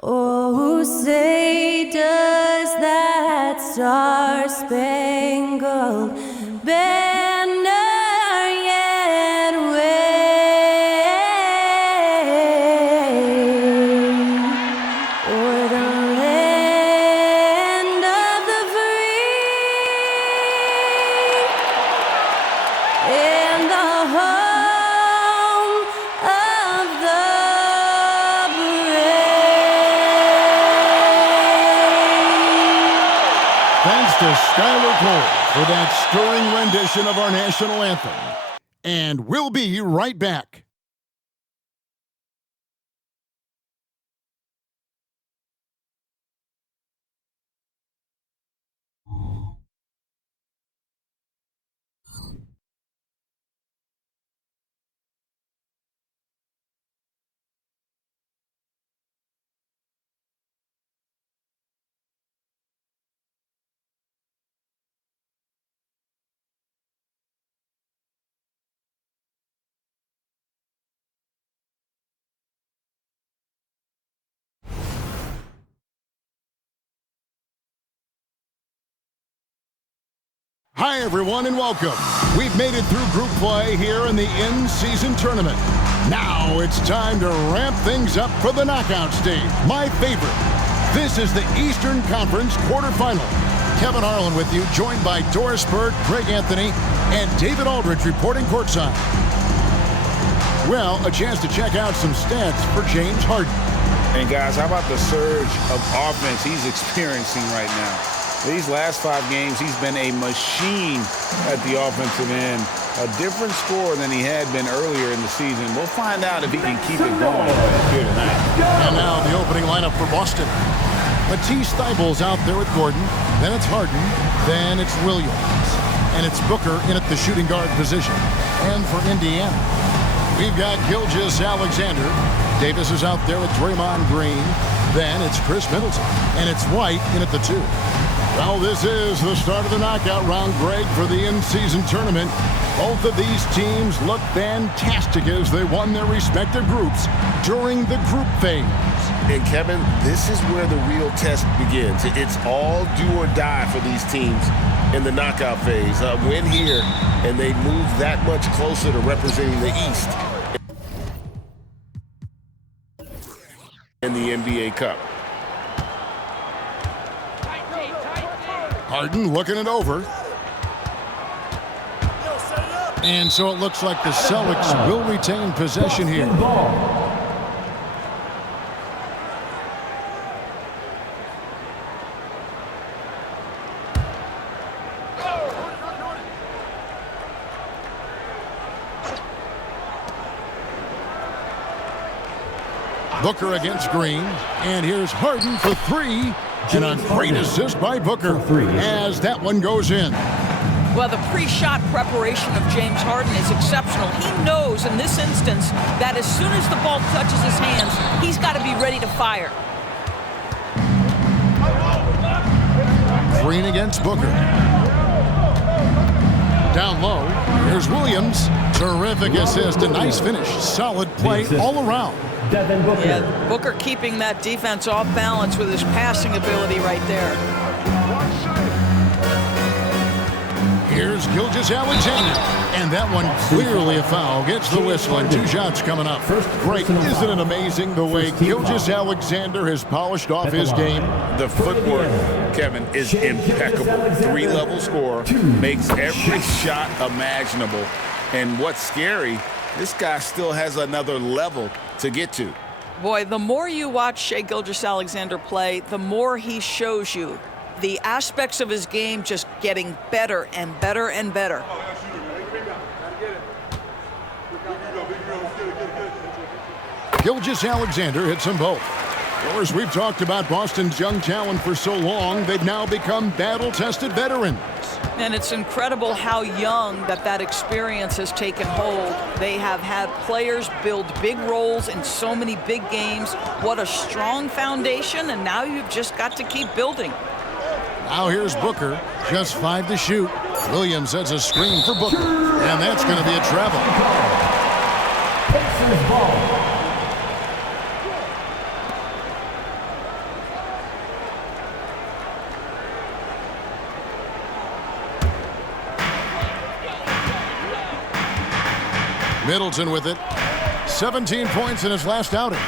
Oh, say does that star-spangled banner yet wave o'er the land of the free and the home of the Thanks to Skylar Cole for that stirring rendition of our national anthem. And we'll be right back. Hi, everyone, and welcome. We've made it through group play here in the in-season tournament. Now it's time to ramp things up for the knockout stage. My favorite. This is the Eastern Conference quarterfinal. Kevin Harlan with you, joined by Doris Bird, Greg Anthony, and David Aldridge reporting courtside. Well, a chance to check out some stats for James Harden. And guys, how about the surge of offense he's experiencing right now? These last 5 games, he's been a machine at the offensive end. A different score than he had been earlier in the season. We'll find out if he can keep it going here tonight. And now the opening lineup for Boston. Matisse Thybulle's out there with Gordon. Then it's Harden. Then it's Williams. And it's Booker in at the shooting guard position. And for Indiana, we've got Gilgeous-Alexander. Davis is out there with Draymond Green. Then it's Chris Middleton. And it's White in at the 2. Well, this is the start of the knockout round, Greg, for the in-season tournament. Both of these teams look fantastic as they won their respective groups during the group phase. And Kevin, this is where the real test begins. It's all do or die for these teams in the knockout phase. Win here, and they move that much closer to representing the East in the NBA Cup. Harden looking it over. And so it looks like the Celtics will retain possession here. Booker against Green. And here's Harden for 3. And a great assist by Booker as that one goes in. Well, the pre-shot preparation of James Harden is exceptional. He knows in this instance that as soon as the ball touches his hands, he's got to be ready to fire. Green against Booker. Down low, here's Williams. Terrific assist, a nice finish. Solid play all around. Booker. Yeah, Booker keeping that defense off balance with his passing ability right there. Here's Gilgeous-Alexander. And that one clearly a foul. Gets the whistle and 2 shots coming up. Great. Isn't it amazing the way Gilgeous-Alexander has polished off his game? The footwork, Kevin, is impeccable. 3-level scorer, makes every shot imaginable. And what's scary, this guy still has another level to get to. Boy, the more you watch Shai Gilgeous-Alexander play, the more he shows you the aspects of his game just getting better and better and better. Gilgeous-Alexander hits them both. Of course, we've talked about Boston's young talent for so long, they've now become battle-tested veterans. And it's incredible how young that experience has taken hold. They have had players build big roles in so many big games. What a strong foundation, and now you've just got to keep building. Now here's Booker, just 5 to shoot. Williams sets a screen for Booker, and that's going to be a travel. Middleton with it. 17 points in his last outing.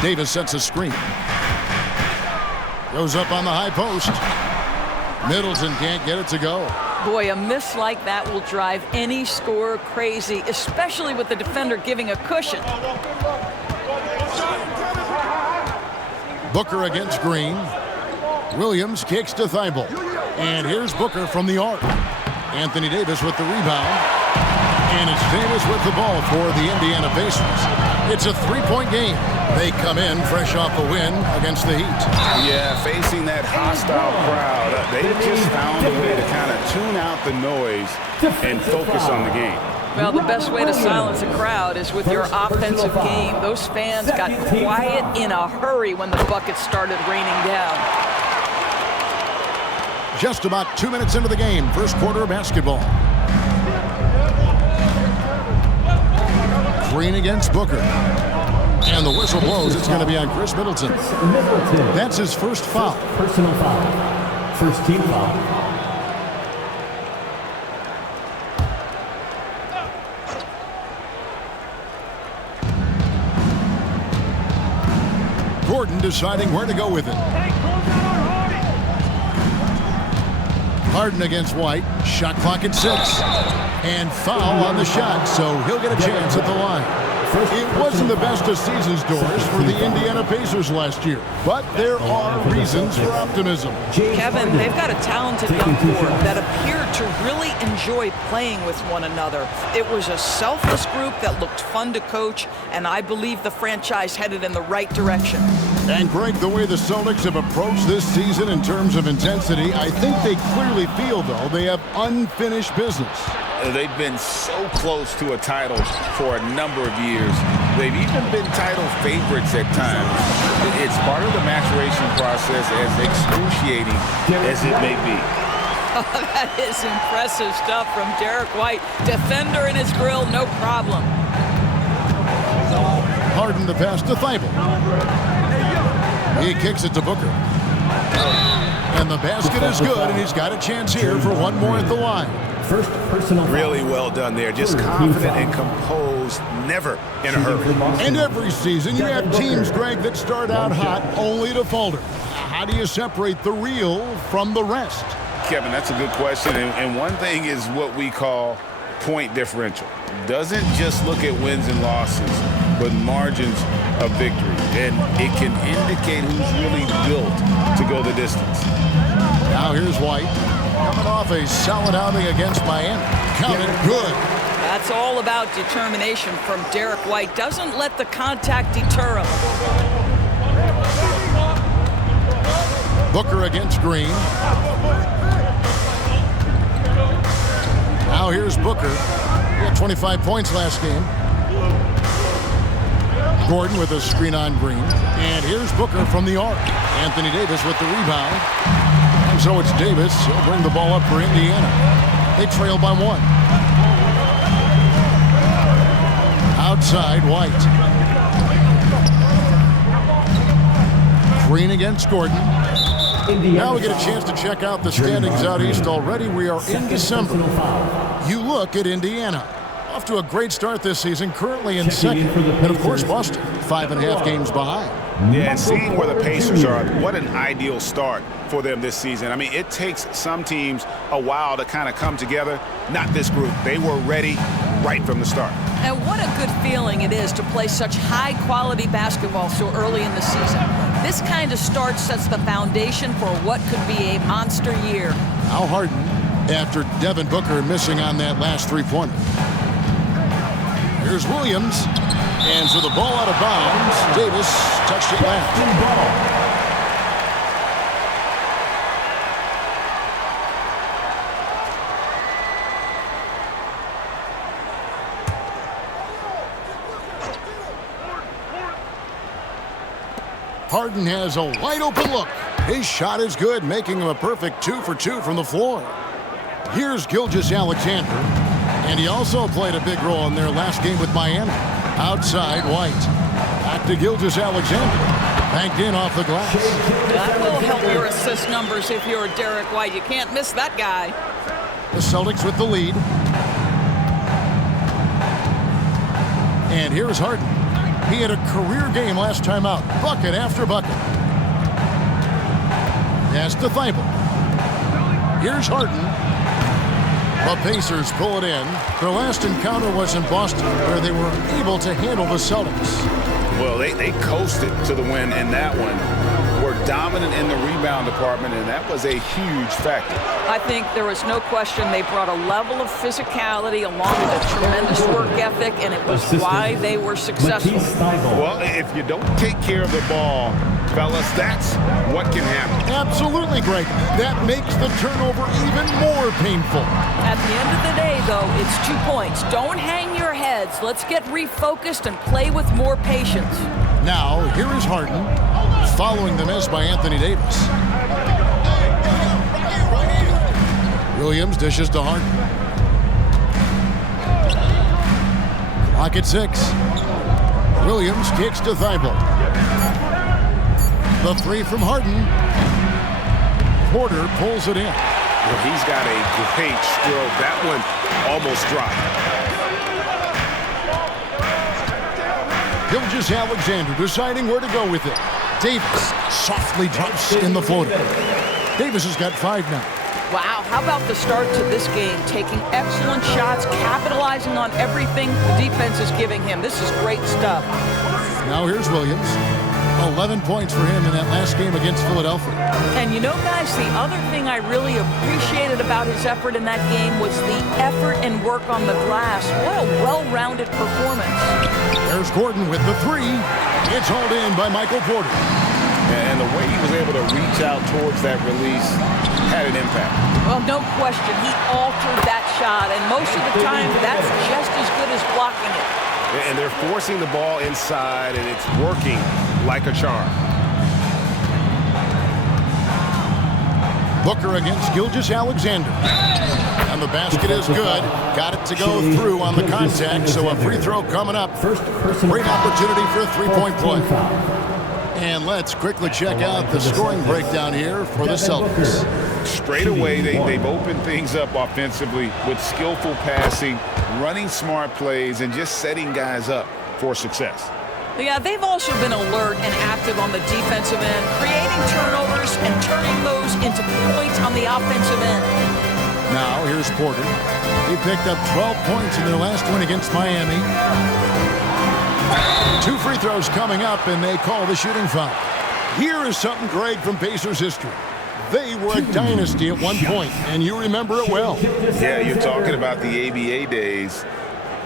Davis sets a screen. Goes up on the high post. Middleton can't get it to go. Boy, a miss like that will drive any scorer crazy, especially with the defender giving a cushion. Booker against Green. Williams kicks to Thibault. And here's Booker from the arc. Anthony Davis with the rebound. And it's Davis with the ball for the Indiana Pacers. It's a three-point game. They come in fresh off a win against the Heat. Yeah, facing that hostile crowd, they've just found a way to kind of tune out the noise and focus on the game. Well, the best way to silence a crowd is with your offensive game. Those fans got quiet in a hurry when the buckets started raining down. Just about 2 minutes into the game, first quarter of basketball. Green against Booker. And the whistle blows. It's going to be on Chris Middleton. That's his first foul. Personal foul. First team foul. Gordon deciding where to go with it. Harden against White. Shot clock at 6. And foul on the shot, so he'll get a chance at the line. It wasn't the best of season's doors for the Indiana Pacers last year, but there are reasons for optimism. Kevin, they've got a talented young core that appeared to really enjoy playing with one another. It was a selfless group that looked fun to coach, and I believe the franchise headed in the right direction. And Greg, the way the Celtics have approached this season in terms of intensity, I think they clearly feel, though, they have unfinished business. They've been so close to a title for a number of years. They've even been title favorites at times. It's part of the maturation process, as excruciating as it may be. Oh, that is impressive stuff from Derek White. Defender in his grill, no problem. Harden the pass to Thibault. He kicks it to Booker. And the basket is good, and he's got a chance here for one more at the line. First personal foul. Really well done there. Just confident and composed, never in a hurry. And every season you have teams, Greg, that start out hot only to falter. How do you separate the real from the rest? Kevin, that's a good question. And one thing is what we call point differential. Doesn't just look at wins and losses, but margins of victory. And it can indicate who's really built to go the distance. Now here's White. Coming off a solid outing against Miami. Counted good. That's all about determination from Derek White. Doesn't let the contact deter him. Booker against Green. Now here's Booker. He had 25 points last game. Gordon with a screen on Green. And here's Booker from the arc. Anthony Davis with the rebound. And so it's Davis. He'll bring the ball up for Indiana. They trail by 1. Outside, White. Green against Gordon. Now we get a chance to check out the standings out east already. We are in December. You look at Indiana. Off to a great start this season, currently in second. And of course, Boston, 5.5 games behind. Yeah, and seeing where the Pacers are, what an ideal start for them this season. I mean, it takes some teams a while to kind of come together. Not this group. They were ready right from the start. And what a good feeling it is to play such high-quality basketball so early in the season. This kind of start sets the foundation for what could be a monster year. Now Harden, after Devin Booker missing on that last three-pointer. Here's Williams. And so the ball out of bounds. Davis touched it last. Harden has a wide open look. His shot is good, making him a perfect 2 for 2 from the floor. Here's Gilgeous-Alexander. And he also played a big role in their last game with Miami. Outside, White. Back to Gilgeous-Alexander. Banked in off the glass. That will help your assist numbers if you're Derek White. You can't miss that guy. The Celtics with the lead. And here's Harden. He had a career game last time out. Bucket after bucket. Pass to Thibault. Here's Harden. The Pacers pull it in. Their last encounter was in Boston, where they were able to handle the Celtics. Well, they coasted to the win in that one. Were dominant in the rebound department, and that was a huge factor. I think there was no question they brought a level of physicality along with a tremendous work ethic, and it was why they were successful. Well, if you don't take care of the ball, fellas, that's what can happen. Absolutely, Greg. That makes the turnover even more painful. At the end of the day, though, it's 2 points. Don't hang your heads. Let's get refocused and play with more patience. Now, here is Harden, following the miss by Anthony Davis. Williams dishes to Harden. Clock at 6. Williams kicks to Thibault. The three from Harden. Porter pulls it in. Well, he's got a great stroke. That one almost dropped. Gilgeous-Alexander deciding where to go with it. Davis softly drops in the floater. Davis has got 5 now. Wow, how about the start to this game? Taking excellent shots, capitalizing on everything the defense is giving him. This is great stuff. Now here's Williams. 11 points for him in that last game against Philadelphia. And you know, guys, the other thing I really appreciated about his effort in that game was the effort and work on the glass. What a well-rounded performance. There's Gordon with the 3. It's hauled in by Michael Porter. And the way he was able to reach out towards that release had an impact. Well, no question. He altered that shot, and most of the time, that's just as good as blocking it. And they're forcing the ball inside, and it's working like a charm. Booker against Gilgeous-Alexander. And the basket is good. Got it to go through on the contact, so a free throw coming up. Great opportunity for a three-point play. And let's quickly check out the scoring breakdown here for the Celtics. Straight away, they've opened things up offensively with skillful passing, running smart plays, and just setting guys up for success. Yeah, they've also been alert and active on the defensive end, creating turnovers and turning those into points on the offensive end. Now, here's Porter. He picked up 12 points in their last win against Miami. 2 free throws coming up, and they call the shooting foul. Here is something, Greg, from Pacers history. They were a dynasty at one point, and you remember it well. Yeah, you're talking about the ABA days,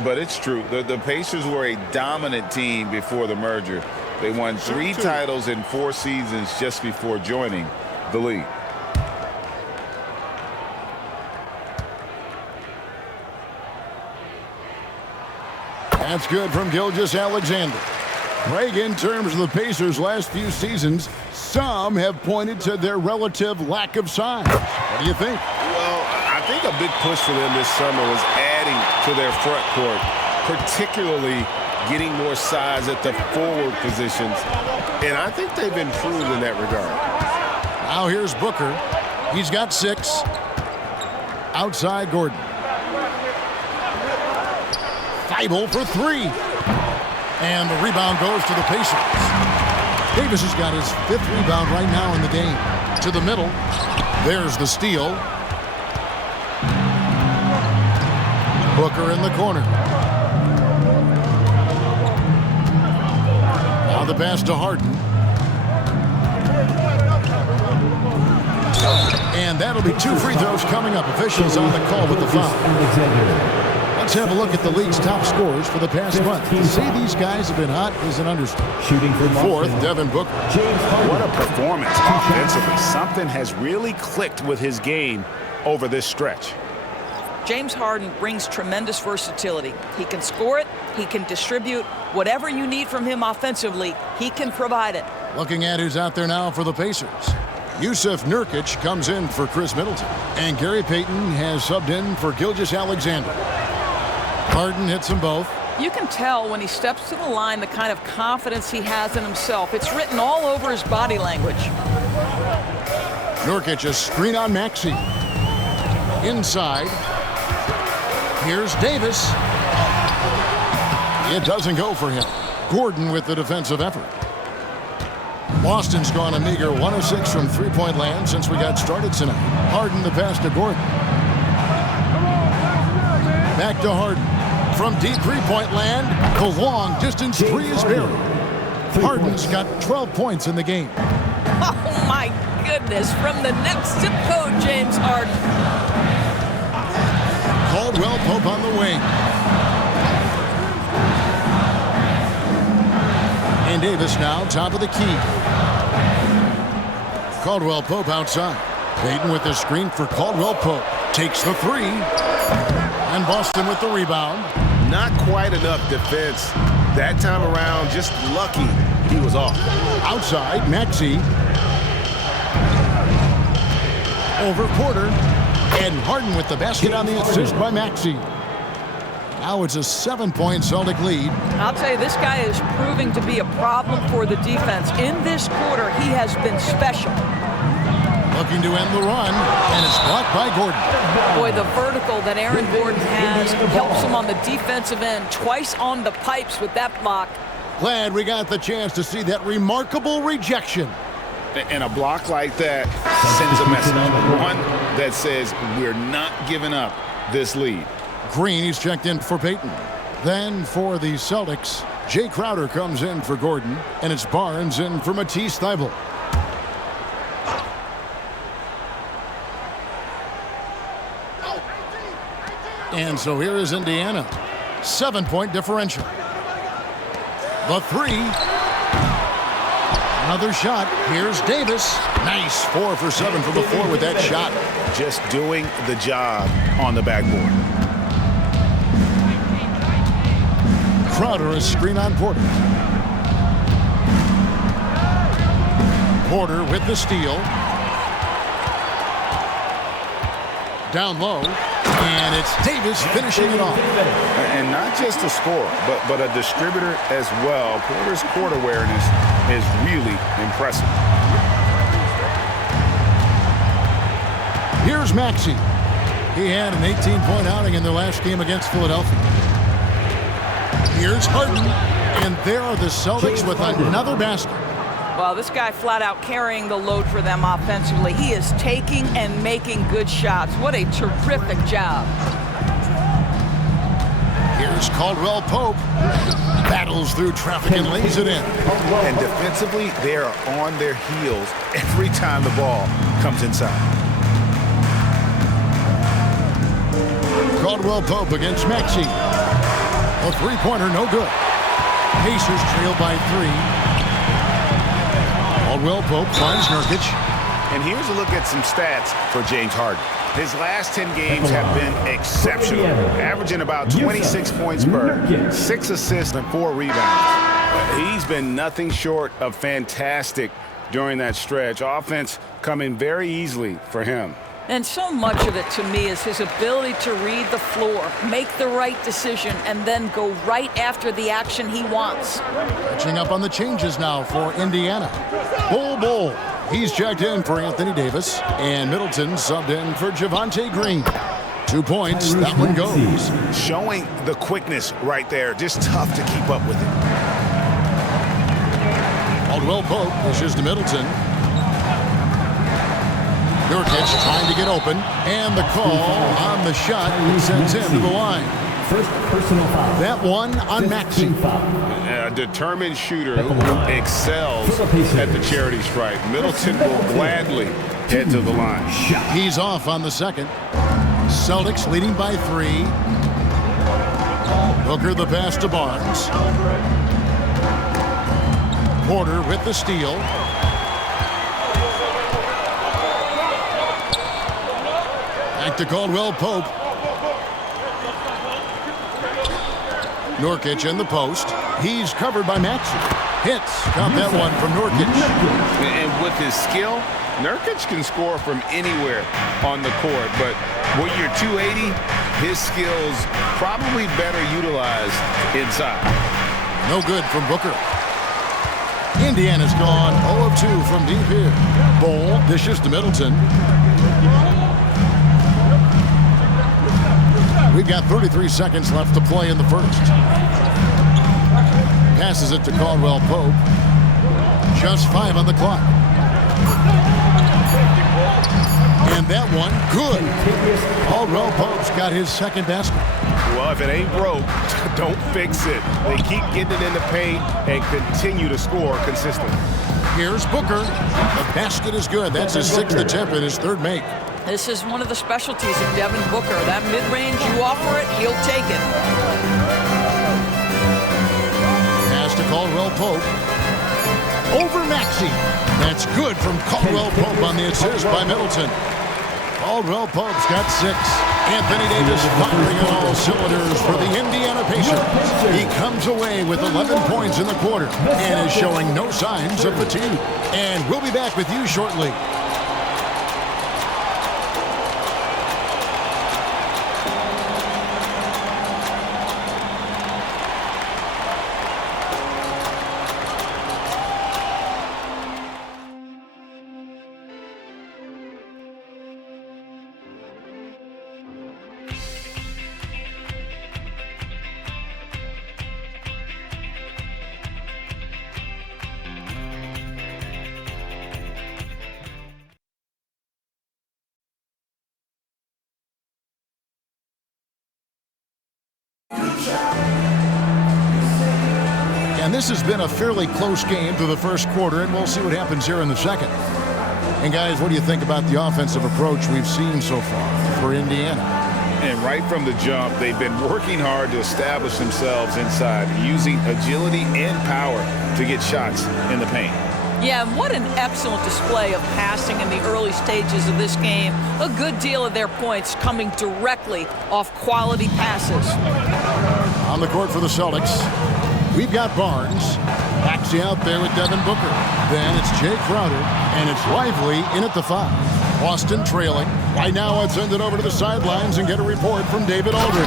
but it's true. The Pacers were a dominant team before the merger. They won 3 titles in 4 seasons just before joining the league. That's good from Gilgeous-Alexander. Greg, in terms of the Pacers' last few seasons, some have pointed to their relative lack of size. What do you think? Well, I think a big push for them this summer was adding to their front court, particularly getting more size at the forward positions. And I think they've improved in that regard. Now here's Booker. He's got 6. Outside Gordon. Thibault for 3. And the rebound goes to the Pacers. Davis has got his 5th rebound right now in the game. To the middle. There's the steal. Booker in the corner. Now the pass to Harden. And that'll be 2 free throws coming up. Officials on the call with the foul. Let's have a look at the league's top scorers for the past month. To say these guys have been hot is an understatement. Shooting for 4th, Devin Booker. What a performance offensively. Something has really clicked with his game over this stretch. James Harden brings tremendous versatility. He can score it, he can distribute. Whatever you need from him offensively, he can provide it. Looking at who's out there now for the Pacers. Yusuf Nurkic comes in for Chris Middleton. And Gary Payton has subbed in for Gilgeous-Alexander. Harden hits them both. You can tell when he steps to the line the kind of confidence he has in himself. It's written all over his body language. Nurkic a screen on Maxey. Inside. Here's Davis. It doesn't go for him. Gordon with the defensive effort. Boston's gone a meager 1 of 6 from three-point land since we got started tonight. Harden the pass to Gordon. Back to Harden. From deep three-point land, the long distance three is buried. Harden's got 12 points in the game. Oh, my goodness. From the next zip code, James Harden. Caldwell Pope on the wing. And Davis now top of the key. Caldwell Pope outside. Payton with the screen for Caldwell Pope. Takes the three. And Boston with the rebound. Not quite enough defense that time around. Just lucky he was off. Outside, Maxey. Over Porter. And Harden with the basket on the assist by Maxey. Now it's a 7-point Celtic lead. I'll tell you, this guy is proving to be a problem for the defense. In this quarter, he has been special. Looking to end the run, and it's blocked by Gordon. Boy, the vertical that Aaron Gordon has helps him on the defensive end. Twice on the pipes with that block. Glad we got the chance to see that remarkable rejection. And a block like that sends a message. One that says we're not giving up this lead. Green, he's checked in for Payton. Then for the Celtics, Jay Crowder comes in for Gordon, and it's Barnes in for Matisse Thybulle. And so here is Indiana. 7-point differential. The three. Another shot. Here's Davis. Nice 4 for 7 from the floor with that shot. Just doing the job on the backboard. Crowder a screen on Porter. Porter with the steal. Down low. And it's Davis finishing it off. And not just a scorer, but a distributor as well. Porter's court awareness is really impressive. Here's Maxey. He had an 18-point outing in their last game against Philadelphia. Here's Harden. And there are the Celtics with another basket. Well, this guy flat out carrying the load for them offensively. He is taking and making good shots. What a terrific job. Here's Caldwell Pope. Battles through traffic and lays it in. And defensively, they are on their heels every time the ball comes inside. Caldwell Pope against Maxey. A three-pointer, no good. Pacers trail by 3. Caldwell Pope finds Nurkic. And here's a look at some stats for James Harden. His last 10 games have been exceptional, averaging about 26 points per, 6 assists and 4 rebounds. He's been nothing short of fantastic during that stretch. Offense coming very easily for him. And so much of it, to me, is his ability to read the floor, make the right decision, and then go right after the action he wants. Catching up on the changes now for Indiana. Bull. He's checked in for Anthony Davis. And Middleton subbed in for Javonte Green. 2 points. That one goes. Showing the quickness right there. Just tough to keep up with it. Caldwell Pope pushes to Middleton. Nurkic trying to get open, and the call on the shot sends him to the line. First personal foul. That one on Maxey. A determined shooter who excels at the charity stripe. Middleton will gladly head to the line. He's off on the second. Celtics leading by 3. Booker the pass to Barnes. Porter with the steal. Back to Caldwell Pope. Nurkic in the post. He's covered by Maxey. Hits. Got that one from Nurkic. And with his skill, Nurkic can score from anywhere on the court. But when you're 280, his skills probably better utilized inside. No good from Booker. Indiana's gone 0 of 2 from deep here. Ball dishes to Middleton. We've got 33 seconds left to play in the first. Passes it to Caldwell Pope. Just 5 on the clock. And that one, good. Caldwell Pope's got his second basket. Well, if it ain't broke, don't fix it. They keep getting it in the paint and continue to score consistently. Here's Booker. The basket is good. That's his 6th attempt and his 3rd make. This is one of the specialties of Devin Booker. That mid-range, you offer it, he'll take it. Pass to Caldwell Pope. Over Maxey. That's good from Caldwell Pope on the assist by Middleton. Caldwell Pope's got 6. Anthony Davis firing on all cylinders for the Indiana Pacers. He comes away with 11 points in the quarter and is showing no signs of fatigue. And we'll be back with you shortly. And this has been a fairly close game through the first quarter, and we'll see what happens here in the second. And guys, what do you think about the offensive approach we've seen so far for Indiana? And right from the jump, they've been working hard to establish themselves inside, using agility and power to get shots in the paint. Yeah, and what an excellent display of passing in the early stages of this game. A good deal of their points coming directly off quality passes. On the court for the Celtics, we've got Barnes. Maxey out there with Devin Booker. Then it's Jay Crowder, and it's Lively in at the 5. Boston trailing. Right now, let's send it over to the sidelines and get a report from David Aldridge.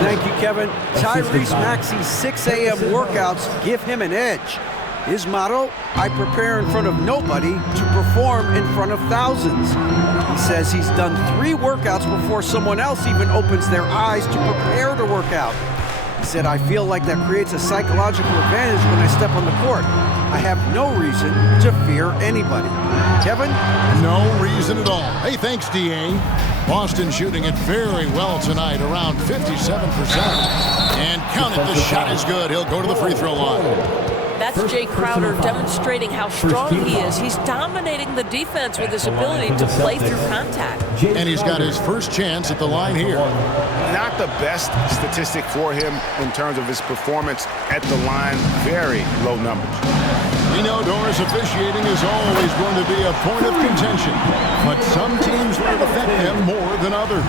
Thank you, Kevin. Tyrese Maxey's 6 a.m. workouts give him an edge. His motto, I prepare in front of nobody to perform in front of thousands. He says he's done 3 workouts before someone else even opens their eyes to prepare to work out. He said, I feel like that creates a psychological advantage when I step on the court. I have no reason to fear anybody. Kevin? No reason at all. Hey, thanks, D.A. Boston shooting it very well tonight, around 57%. And count it, the shot is good. He'll go to the free throw line. That's Jay Crowder demonstrating how strong he is. He's dominating the defense with his ability to play through contact. And he's got his first chance at the line here. Not the best statistic for him in terms of his performance at the line. Very low numbers. We know Doris officiating is always going to be a point of contention, but some teams let it affect them more than others.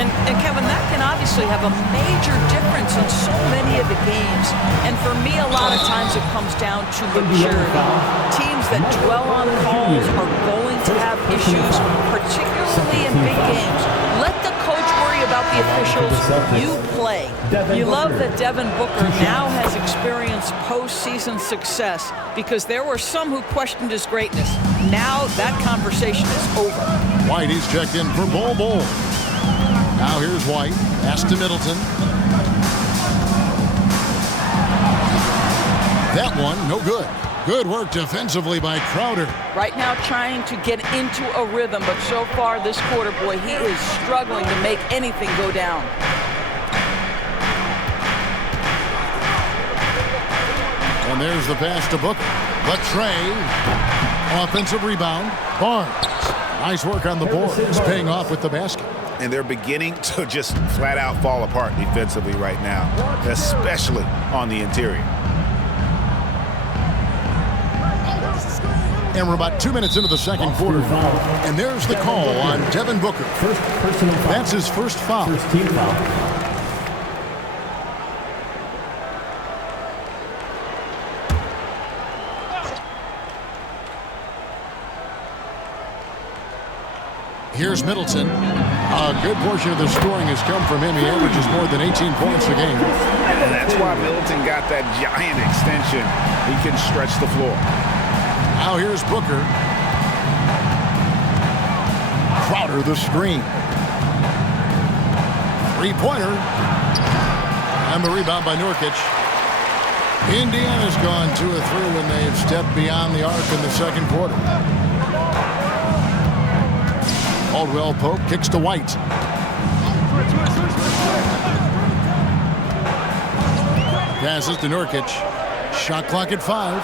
And Kevin, that can obviously have a major difference in so many of the games. And for me, a lot of times it comes down to maturity. Teams that dwell on calls are going to have issues, particularly in big games. Let the coach worry about the officials. You play. You love that Devin Booker now has experienced postseason success because there were some who questioned his greatness. Now that conversation is over. White, he's checked in for Bol. Now here's White. Pass to Middleton. That one, no good. Good work defensively by Crowder. Right now trying to get into a rhythm, but so far this quarter, boy, he is struggling to make anything go down. And there's the pass to Booker. The tray. Offensive rebound. Barnes. Nice work on the board. It's paying off with the basket. And they're beginning to just flat out fall apart defensively right now, especially on the interior. And we're about 2 minutes into the second quarter. And there's the call on Devin Booker. First personal foul. That's his first foul. First team foul. Here's Middleton. A good portion of the scoring has come from him. He averages more than 18 points a game. And that's why Middleton got that giant extension. He can stretch the floor. Now here's Booker. Crowder the screen. Three-pointer. And the rebound by Nurkic. Indiana's gone 2 of 3 when they've stepped beyond the arc in the second quarter. Caldwell Pope kicks to White. Passes to Nurkic. Shot clock at 5.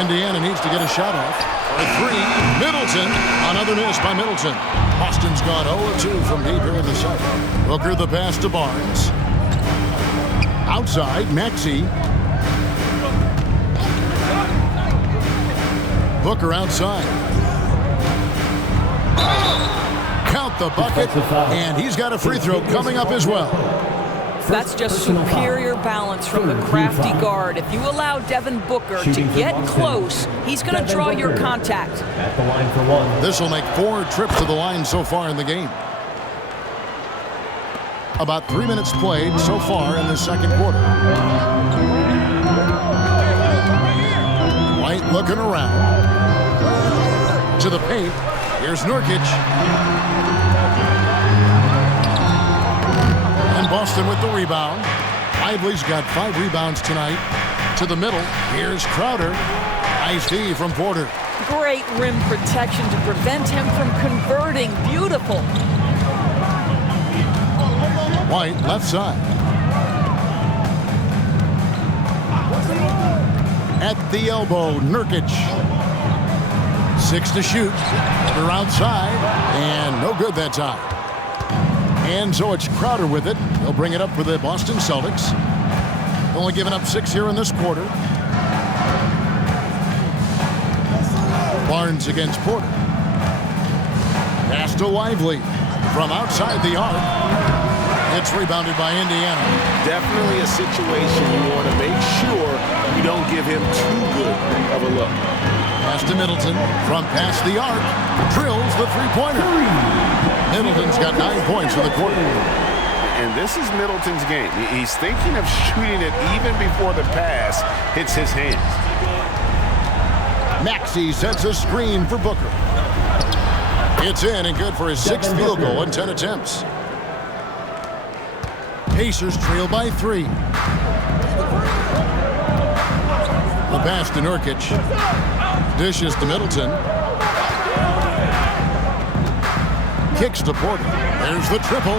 Indiana needs to get a shot off. For 3, Middleton. Another miss by Middleton. Boston's gone 0 of 2 from deep here in the second. Booker the pass to Barnes. Outside, Maxey. Booker outside. Count the bucket, and he's got a free throw coming up as well. That's just superior balance from the crafty guard. If you allow Devin Booker to get close, he's going to draw your contact. At the line for 1. This will make 4 trips to the line so far in the game. About 3 minutes played so far in the second quarter. White looking around. To the paint. Here's Nurkic. And Boston with the rebound. Lively's got 5 rebounds tonight. To the middle. Here's Crowder. Nice D from Porter. Great rim protection to prevent him from converting. Beautiful. White left side. At the elbow, Nurkic. 6 to shoot. They're outside, and no good that time. And so it's Crowder with it. He'll bring it up for the Boston Celtics. Only giving up 6 here in this quarter. Barnes against Porter. Pass to Lively from outside the arc. It's rebounded by Indiana. Definitely a situation you want to make sure you don't give him too good of a look. Pass to Middleton from past the arc. Drills the three-pointer. Middleton's got 9 points for the quarter. And this is Middleton's game. He's thinking of shooting it even before the pass hits his hands. Maxey sets a screen for Booker. It's in and good for his 6th field goal in 10 attempts. Pacers trail by 3. The pass to Nurkic. Dishes to Middleton. Kicks to Porter. There's the triple.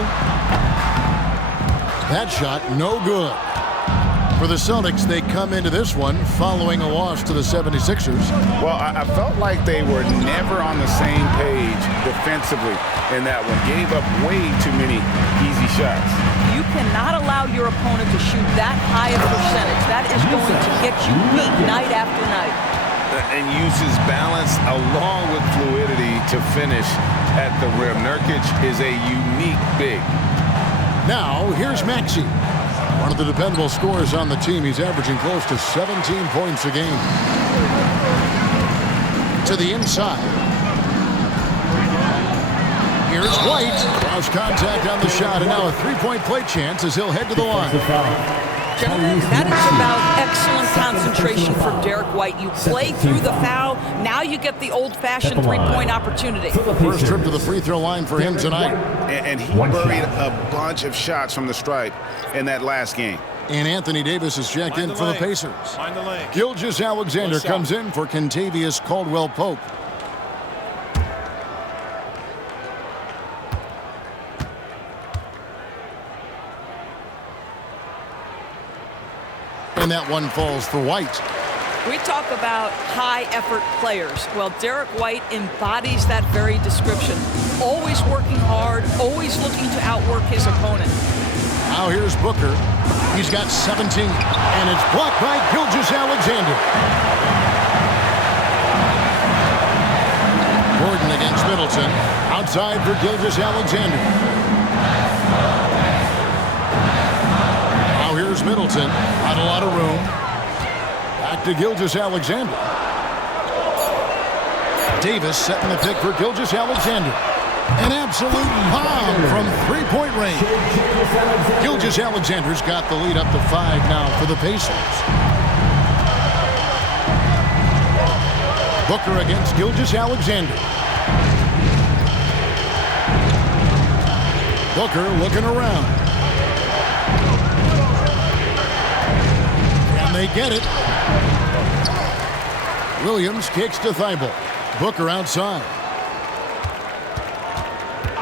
That shot no good. For the Celtics, they come into this one following a loss to the 76ers. Well, I felt like they were never on the same page defensively in that one. Gave up way too many easy shots. You cannot allow your opponent to shoot that high a percentage. That is going to get you beat night after night. And uses balance along with fluidity to finish at the rim. Nurkic is a unique big. Now, here's Maxey. One of the dependable scorers on the team. He's averaging close to 17 points a game. To the inside. Here's White. Cross contact on the shot, and now a 3-point play chance as he'll head to the line. Gentlemen, that is about excellent concentration from Derek White. You play through the foul. Now you get the old-fashioned 3-point opportunity. First trip to the free throw line for him tonight. And he buried a bunch of shots from the stripe in that last game. And Anthony Davis is checked in for the Pacers. Gilgeous-Alexander comes in for Kentavious Caldwell-Pope. And that one falls for White. We talk about high-effort players. Well, Derek White embodies that very description. Always working hard, always looking to outwork his opponent. Now here's Booker. He's got 17, and it's blocked by Gilgeous-Alexander. Gordon against Middleton. Outside for Gilgeous-Alexander. Now here's Middleton. Not a lot of room. Back to Gilgeous-Alexander. Davis setting the pick for Gilgeous-Alexander. An absolute bomb from three-point range. Gilgeous-Alexander's got the lead up to 5 now for the Pacers. Booker against Gilgeous-Alexander. Booker looking around. And they get it. Williams kicks to Thibault. Booker outside.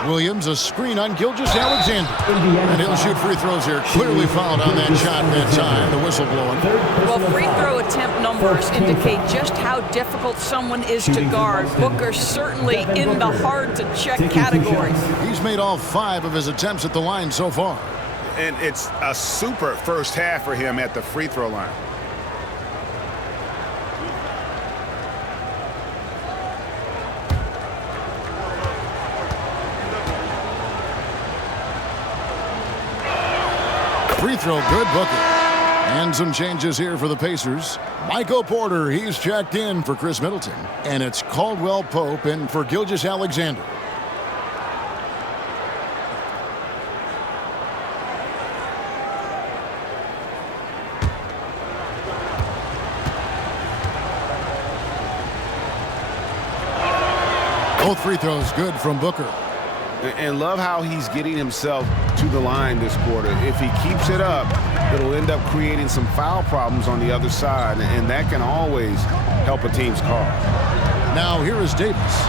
Williams, a screen on Gilgeous-Alexander. And he'll shoot free throws here. Clearly fouled on that shot that time. The whistle blowing. Well, free throw attempt numbers indicate just how difficult someone is to guard. Booker certainly in the hard-to-check category. He's made all 5 of his attempts at the line so far. And it's a super first half for him at the free throw line. Free throw good, Booker. And some changes here for the Pacers. Michael Porter, he's checked in for Chris Middleton. And it's Caldwell Pope in for Gilgeous-Alexander. Both free throws good from Booker. And love how he's getting himself to the line this quarter. If he keeps it up, it'll end up creating some foul problems on the other side, and that can always help a team's cause. Now here is Davis.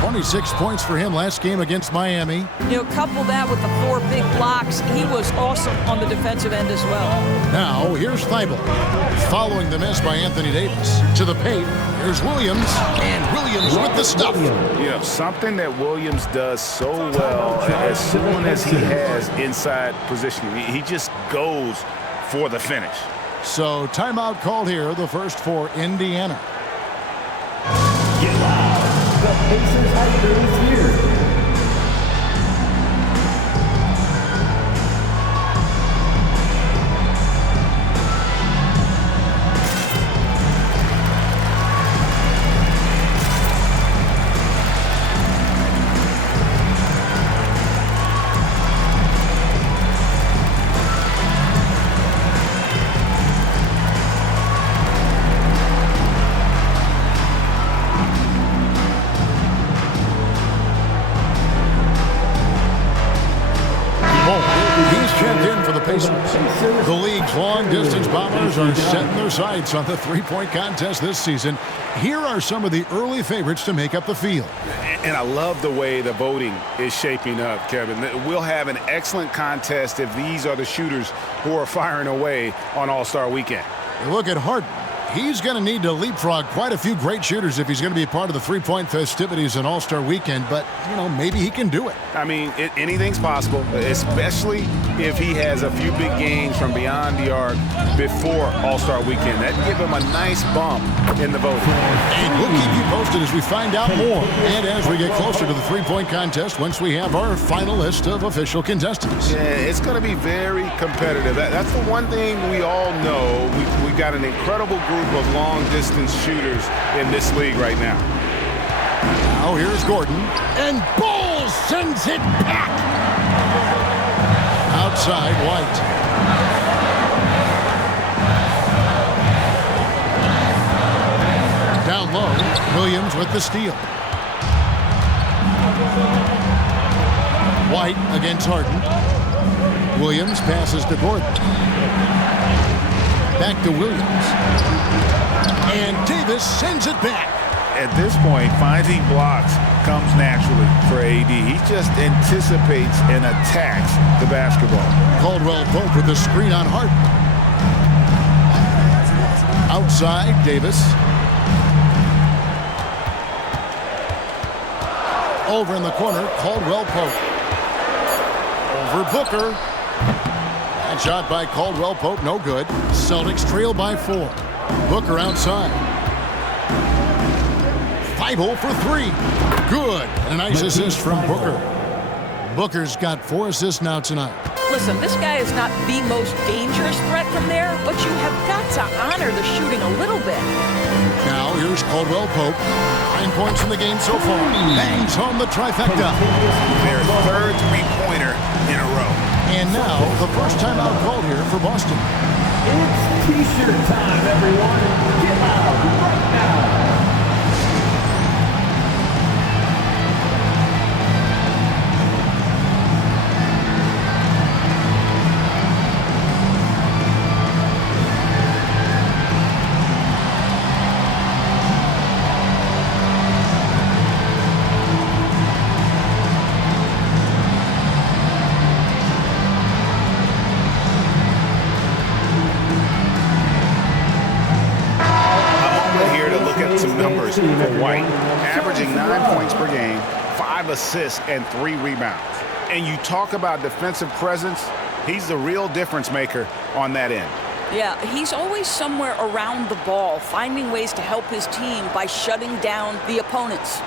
26 points for him last game against Miami. You know, couple that with the 4 big blocks, he was awesome on the defensive end as well. Now here's Thibault. Following the miss by Anthony Davis. To the paint, here's Williams. And Williams with the stuff. You know, something that Williams does so well, as soon as he has inside positioning, he just goes for the finish. So timeout called here, the first for Indiana. Get loud. The Pacers have been here. The league's long-distance bombers are setting their sights on the three-point contest this season. Here are some of the early favorites to make up the field. And I love the way the voting is shaping up, Kevin. We'll have an excellent contest if these are the shooters who are firing away on All-Star Weekend. Look at Harden. He's going to need to leapfrog quite a few great shooters if he's going to be a part of the three-point festivities on All-Star Weekend, but, you know, maybe he can do it. I mean, anything's possible, especially if he has a few big games from beyond the arc before All-Star Weekend. That'd give him a nice bump in the voting. And we'll keep you posted as we find out more and as we get closer to the three-point contest once we have our final list of official contestants. Yeah, it's going to be very competitive. That's the one thing we all know. We've got an incredible group of long-distance shooters in this league right now. Now here's Gordon, and Ball sends it back. Outside, White. Down low, Williams with the steal. White against Harden. Williams passes to Gordon. Back to Williams. And Davis sends it back. At this point, finding blocks comes naturally for AD. He just anticipates and attacks the basketball. Caldwell Pope with the screen on Harden. Outside, Davis. Over in the corner, Caldwell Pope. Over Booker. That shot by Caldwell Pope, no good. Celtics trail by 4. Booker outside. Thibault for 3. Good. A nice assist from Booker. Booker's got 4 assists now tonight. Listen, this guy is not the most dangerous threat from there, but you have got to honor the shooting a little bit. Now here's Caldwell Pope. 9 points in the game so far. Bangs home the trifecta. Their third three-pointer in a row. And now the first timeout called here for Boston. It's T-shirt time, everyone. Get loud right now. for White, averaging 9 points per game, 5 assists, and 3 rebounds. And you talk about defensive presence, he's the real difference maker on that end. Yeah, he's always somewhere around the ball, finding ways to help his team by shutting down the opponents.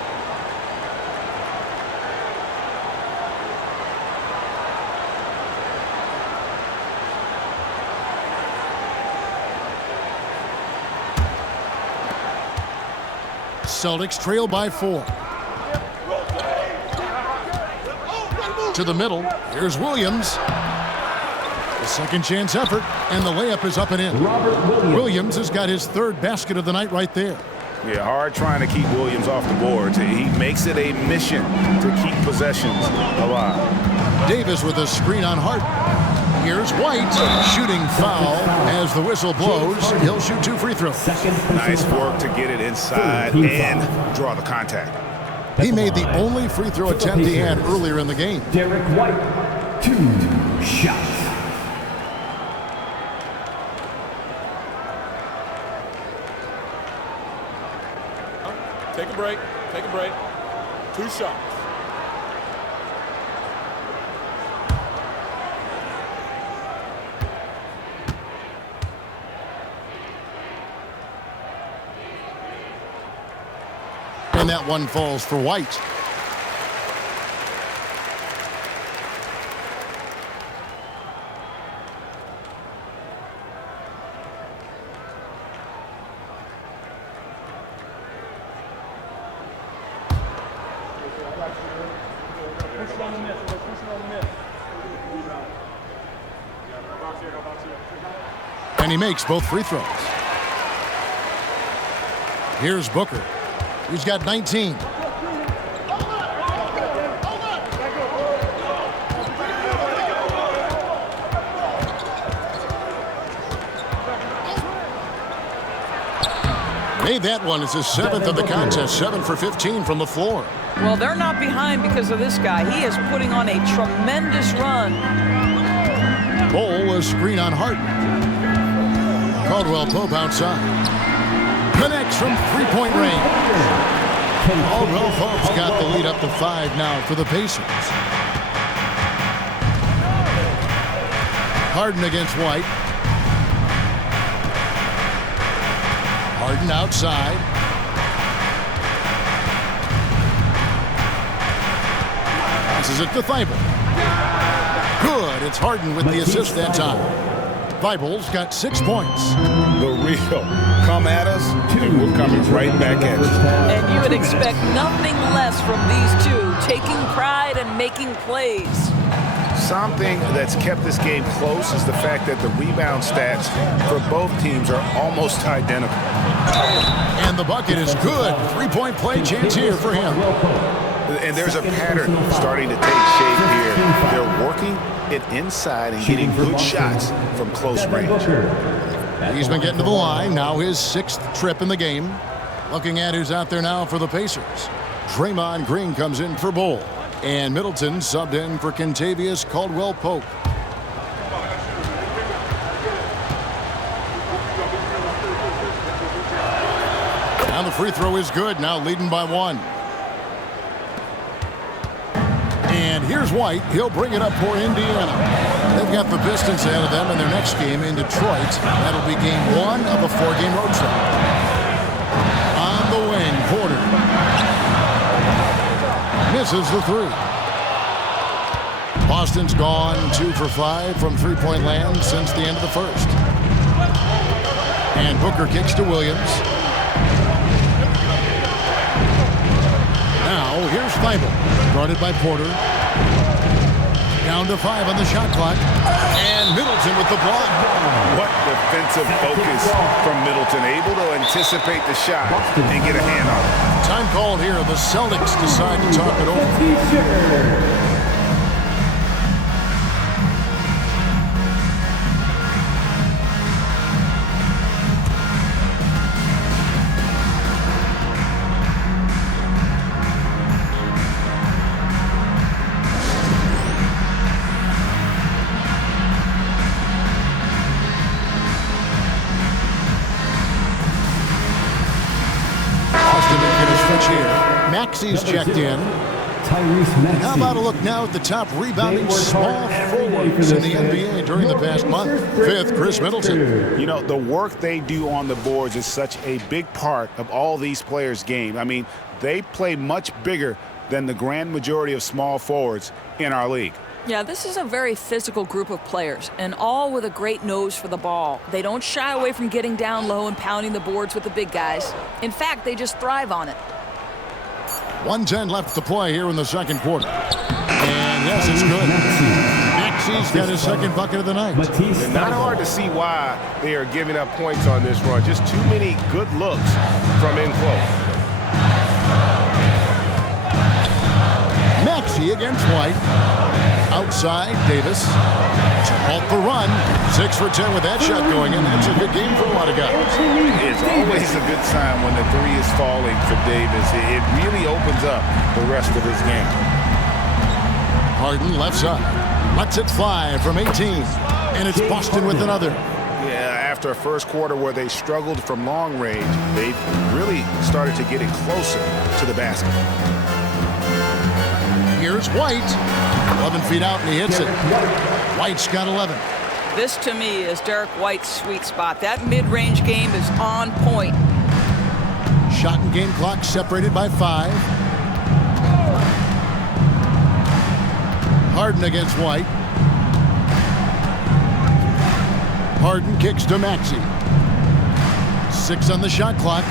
Celtics trail by 4. To the middle. Here's Williams. A second chance effort, and the layup is up and in. Williams has got his 3rd basket of the night right there. Yeah, hard trying to keep Williams off the boards. He makes it a mission to keep possessions alive. Davis with a screen on Hart. Here's White, shooting foul as the whistle blows. He'll shoot 2 free throws. Nice work to get it inside and draw the contact. He made the only free throw attempt he had earlier in the game. Derek White, 2 shots. Take a break. Take a break. 2 shots. And that one falls for White. And he makes both free throws. Here's Booker. He's got 19. Made that one. It's his 7th of the contest. 7 for 15 from the floor. Well, they're not behind because of this guy. He is putting on a tremendous run. Bowl, a screen on Hart. Caldwell Pope outside. Connects from 3-point range. Caldwell Pope's got the lead up to 5 now for the Pacers. Harden against White. Harden outside. Passes it to Thibault. Good. It's Harden with the assist that time. Thibault's got 6 points. The real come at us, and we're coming right back at you. And you would expect nothing less from these two, taking pride and making plays. Something that's kept this game close is the fact that the rebound stats for both teams are almost identical. And the bucket is good. 3-point play chance here for him. And there's a pattern starting to take shape here. They're working it inside and getting good shots from close range. He's been getting to the line. Now his 6th trip in the game. Looking at who's out there now for the Pacers. Draymond Green comes in for Bowl. And Middleton subbed in for Kentavious Caldwell-Pope. Now the free throw is good. Now leading by 1. And here's White. He'll bring it up for Indiana. They've got the Pistons ahead of them in their next game in Detroit. That'll be game 1 of a 4-game road trip. On the wing, Porter. Misses the 3. Boston's gone 2 for 5 from 3-point land since the end of the first. And Booker kicks to Williams. Now here's Thibault, guarded by Porter. Down to 5 on the shot clock. And Middleton with the block. What defensive focus from Middleton, able to anticipate the shot and get a hand on it. Time called here. The Celtics decide to talk it over. bench here. Maxey's checked in. How about a look now at the top rebounding small forwards in the NBA during the past month? Fifth, Chris Middleton. You know, the work they do on the boards is such a big part of all these players' game. I mean, they play much bigger than the grand majority of small forwards in our league. Yeah, this is a very physical group of players, and all with a great nose for the ball. They don't shy away from getting down low and pounding the boards with the big guys. In fact, they just thrive on it. 1:10 left to play here in the second quarter. And yes, it's good. Maxey's got his second bucket of the night. It's not hard to see why they are giving up points on this run. Just too many good looks from in close. Maxey against White. Outside, Davis. Off the run. 6 for 10 with that shot going in. That's a good game for a lot of guys. It's always a good sign when the three is falling for Davis. It really opens up the rest of his game. Harden left side. Lets it fly from 18. And it's Boston with another. Yeah, after a first quarter where they struggled from long range, they really started to get it closer to the basket. Here's White. 11 feet out, and he hits it. White's got 11. This, to me, is Derek White's sweet spot. That mid-range game is on point. Shot and game clock separated by 5. Harden against White. Harden kicks to Maxey. 6 on the shot clock.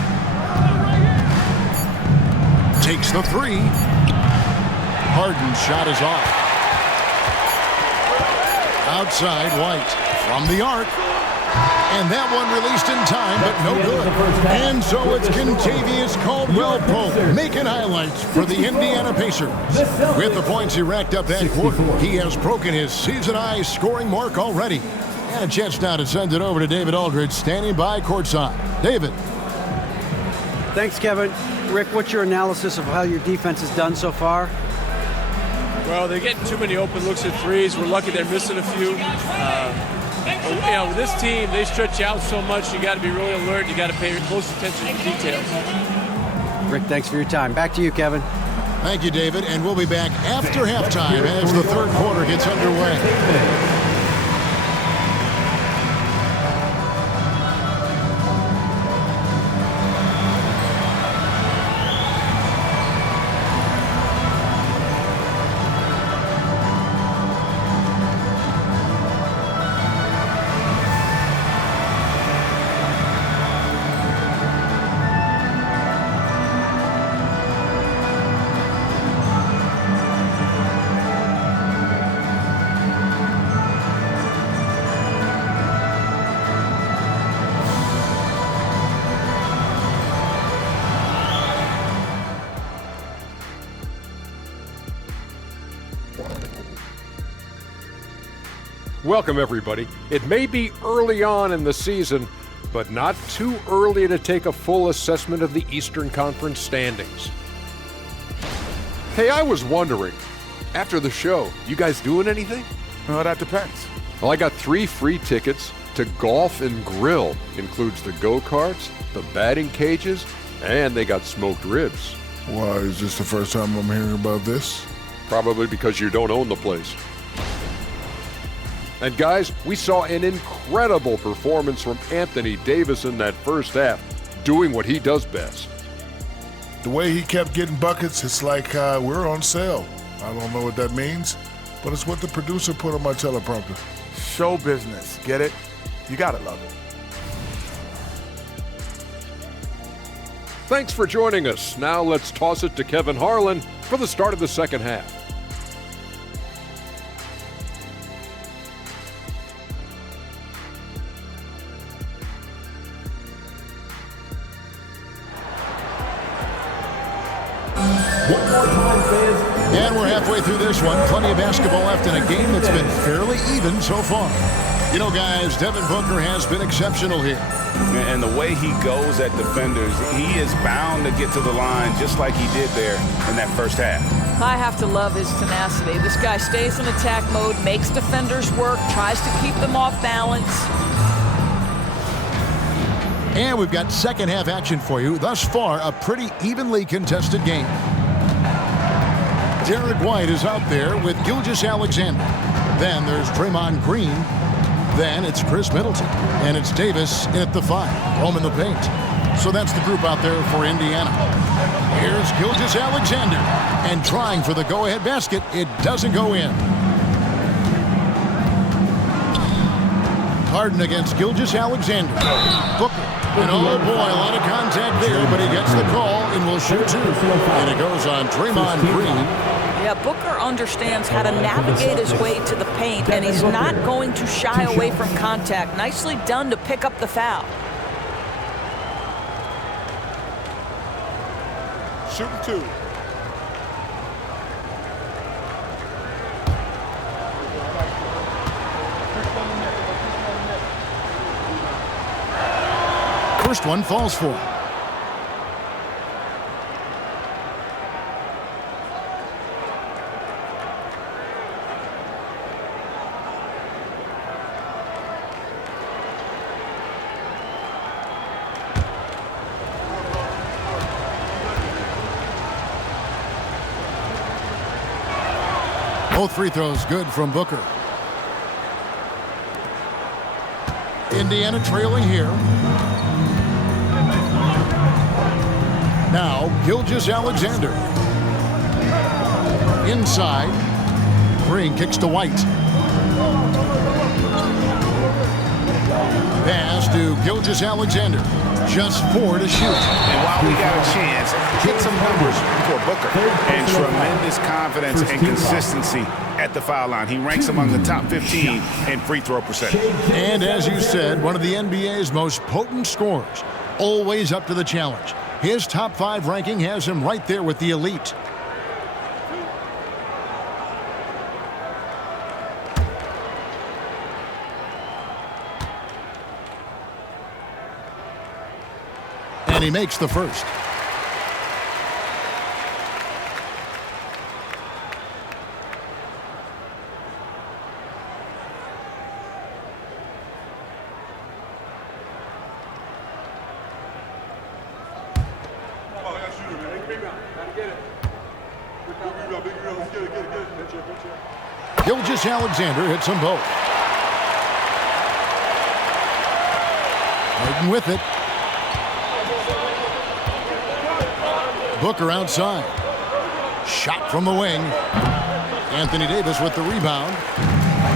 Takes the 3. Harden's shot is off. Outside, White from the arc. And that one released in time, but no good. And so it's Kentavious Caldwell-Pope making highlights for the Indiana Pacers. With the points he racked up that quarter, he has broken his season-high scoring mark already. And a chance now to send it over to David Aldridge, standing by courtside. David. Thanks, Kevin. Rick, what's your analysis of how your defense has done so far? Well, they're getting too many open looks at threes. We're lucky they're missing a few. You know, with this team, they stretch out so much. You got to be really alert. You got to pay close attention to details. Rick, thanks for your time. Back to you, Kevin. Thank you, David. And we'll be back after halftime as the third quarter gets underway. Welcome, everybody. It may be early on in the season, but not too early to take a full assessment of the Eastern Conference standings. Hey, I was wondering, after the show, you guys doing anything? Well, that depends. Well, I got 3 free tickets to Golf and Grill. Includes the go-karts, the batting cages, and they got smoked ribs. Why, is this the first time I'm hearing about this? Probably because you don't own the place. And guys, we saw an incredible performance from Anthony Davis in that first half, doing what he does best. The way he kept getting buckets, it's like we're on sale. I don't know what that means, but it's what the producer put on my teleprompter. Show business, get it? You gotta love it. Thanks for joining us. Now let's toss it to Kevin Harlan for the start of the second half. And we're halfway through this one. Plenty of basketball left in a game that's been fairly even so far. You know, guys, Devin Booker has been exceptional here. And the way he goes at defenders, he is bound to get to the line just like he did there in that first half. I have to love his tenacity. This guy stays in attack mode, makes defenders work, tries to keep them off balance. And we've got second half action for you. Thus far, a pretty evenly contested game. Derek White is out there with Gilgeous-Alexander. Then there's Draymond Green. Then it's Chris Middleton. And it's Davis in at the 5, roaming the paint. So that's the group out there for Indiana. Here's Gilgeous-Alexander. And trying for the go-ahead basket. It doesn't go in. Harden against Gilgeous-Alexander. Booker. And oh boy, a lot of contact there, but he gets the call and will shoot 2. And it goes on Draymond Green. Yeah, Booker understands how to navigate his way to the paint, and he's not going to shy away from contact. Nicely done to pick up the foul. Shooting 2. First one falls for him. Both free throws good from Booker. Indiana trailing here. Now, Gilgeous-Alexander. Inside. Green kicks to White. Pass to Gilgeous-Alexander. Just 4 to shoot. And while we got a chance, get some numbers for Booker. And tremendous confidence and consistency at the foul line. He ranks among the top 15 in free throw percentage. And as you said, one of the NBA's most potent scorers. Always up to the challenge. His top 5 ranking has him right there with the elite. And he makes the first. Gilgeous-Alexander hits them both. Harden with it. Booker outside. Shot from the wing. Anthony Davis with the rebound.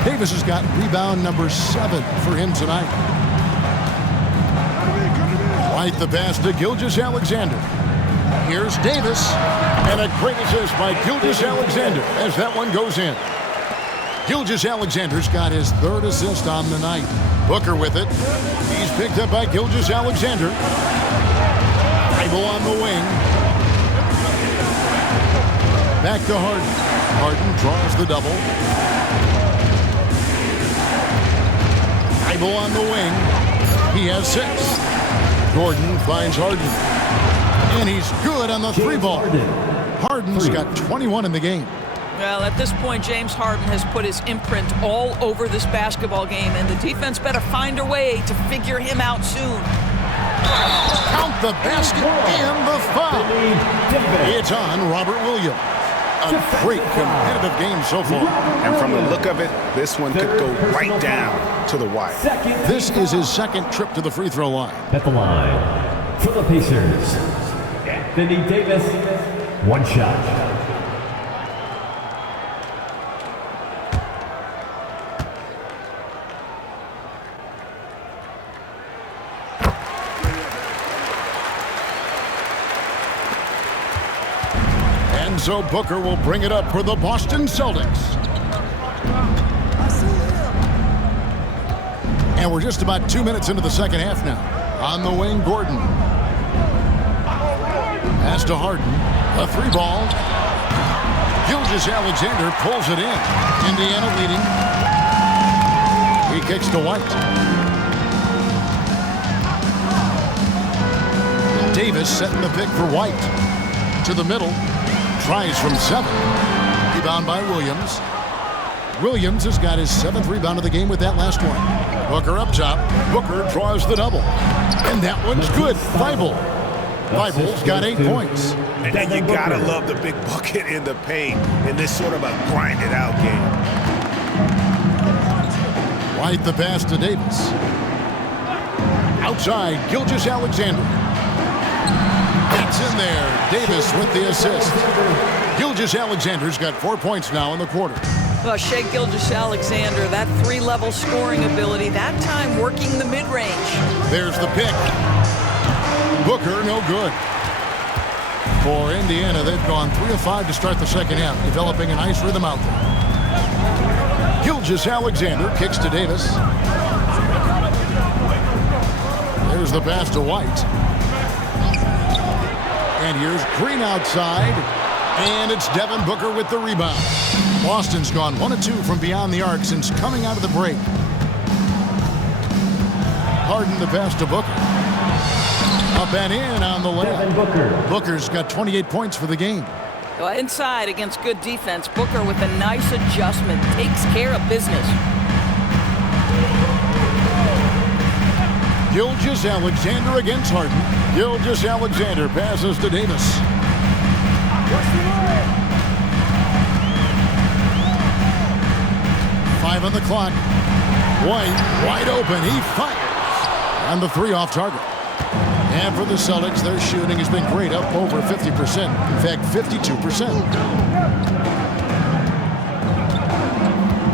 Davis has got rebound number 7 for him tonight. Right the pass to Gilgeous-Alexander. Here's Davis. And a great assist by Gilgeous-Alexander as that one goes in. Gilgeous-Alexander's got his 3rd assist on the night. Booker with it. He's picked up by Gilgeous-Alexander. Dribble on the wing. Back to Harden. Harden draws the double. Dribble on the wing. He has 6. Gordon finds Harden. And he's good on the 3-ball. Harden's got 21 in the game. Well, at this point, James Harden has put his imprint all over this basketball game, and the defense better find a way to figure him out soon. Count the basket and the foul. It's on Robert Williams. A great competitive game so far. And from the look of it, this one could go right down to the wire. This is his 2nd trip to the free throw line. At the line, for the Pacers, Anthony Davis, 1 shot. So Booker will bring it up for the Boston Celtics. And we're just about 2 minutes into the second half now. On the wing, Gordon. Pass to Harden. A 3-ball. Gilgeous-Alexander pulls it in. Indiana leading. He kicks to White. Davis setting the pick for White. To the middle. Tries from 7. Rebound by Williams. Williams has got his 7th rebound of the game with that last one. Booker up top. Booker draws the double. And that one's good. Thibault's got 8 points. And you gotta love the big bucket in the paint in this sort of a grinded-out game. White the pass to Davis. Outside, Gilgeous-Alexander. It's in there. Davis with the assist. Gilgeous-Alexander's got 4 points now in the quarter. Well, Shai Gilgeous-Alexander, that 3-level scoring ability, that time working the mid-range. There's the pick. Booker, no good. For Indiana, they've gone 3 of 5 to start the second half, developing a nice rhythm out there. Gilgeous-Alexander kicks to Davis. There's the pass to White. And here's Green outside. And it's Devin Booker with the rebound. Boston's gone 1 of 2 from beyond the arc since coming out of the break. Harden the pass to Booker. Up and in on the layup. Booker's got 28 points for the game. Well, inside against good defense, Booker with a nice adjustment takes care of business. Gilgeous-Alexander against Harden. Gilgeous-Alexander passes to Davis. Five on the clock. White wide open. He fires. And the 3 off target. And for the Celtics, their shooting has been great, up over 50%. In fact, 52%.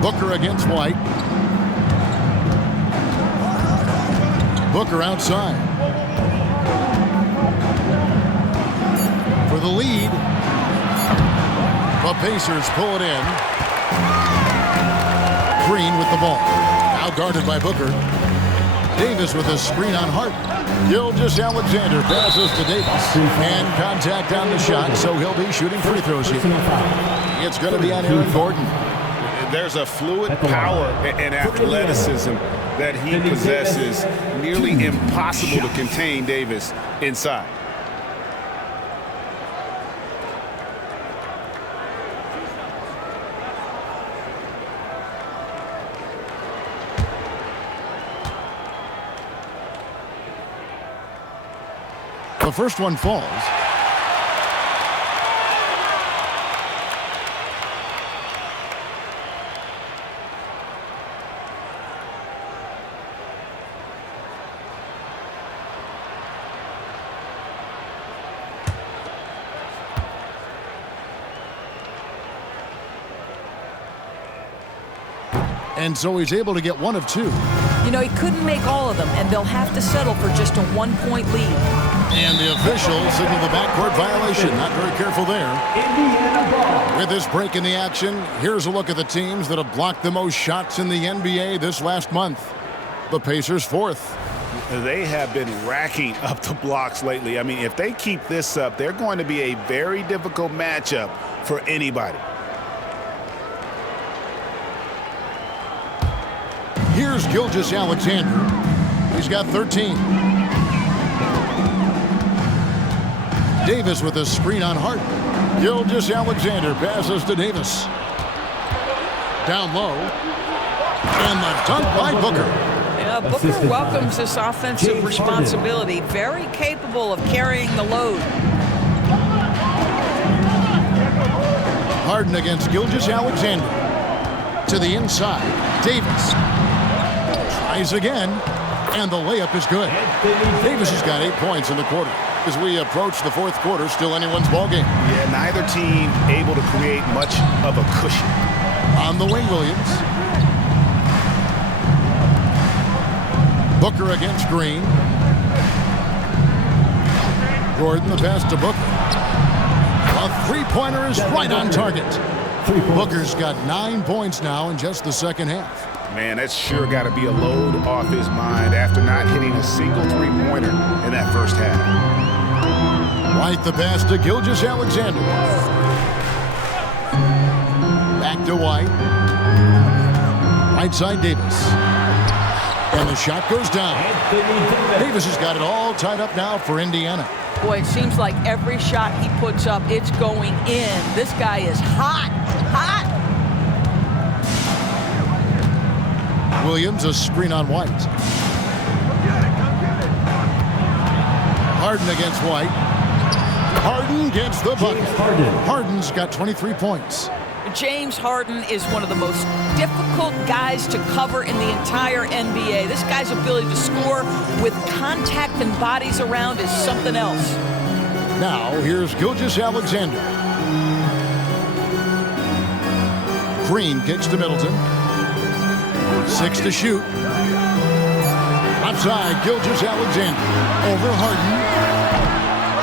Booker against White. Booker outside. For the lead. The Pacers pull it in. Green with the ball. Now guarded by Booker. Davis with a screen on Hart. Gilgeous-Alexander passes to Davis. And contact on the shot, so he'll be shooting free throws here. It's going to be on Aaron Gordon. There's a fluid power and athleticism that he possesses. Nearly impossible to contain Davis inside. The first one falls. And so he's able to get 1 of 2. You know, he couldn't make all of them, and they'll have to settle for just a 1-point lead. And the official signaled the backcourt violation. Not very careful there. With this break in the action, here's a look at the teams that have blocked the most shots in the NBA this last month. The Pacers 4th. They have been racking up the blocks lately. I mean, if they keep this up, they're going to be a very difficult matchup for anybody. Here's Gilgeous-Alexander. He's got 13. Davis with a screen on Hart. Gilgeous-Alexander passes to Davis. Down low. And the dunk by Booker. Yeah, Booker welcomes this offensive responsibility. Very capable of carrying the load. Harden against Gilgeous-Alexander. To the inside. Davis. Tries again. And the layup is good. Davis has got 8 points in the quarter. As we approach the 4th quarter, still anyone's ballgame. Yeah, neither team able to create much of a cushion. On the wing, Williams. Booker against Green. Gordon the pass to Booker. A three-pointer is right on target. Booker's got 9 points now in just the second half. Man, that's sure got to be a load off his mind after not hitting a single three-pointer in that first half. White the pass to Gilgeous-Alexander. Back to White. Right side Davis. And the shot goes down. Davis has got it all tied up now for Indiana. Boy, it seems like every shot he puts up, it's going in. This guy is hot, hot. Williams, a screen on White. Harden against White. Harden gets the bucket. Harden's got 23 points. James Harden is one of the most difficult guys to cover in the entire NBA. This guy's ability to score with contact and bodies around is something else. Now, here's Gilgeous-Alexander. Green kicks to Middleton. 6 to shoot. Outside, Gilgeous-Alexander. Over Harden.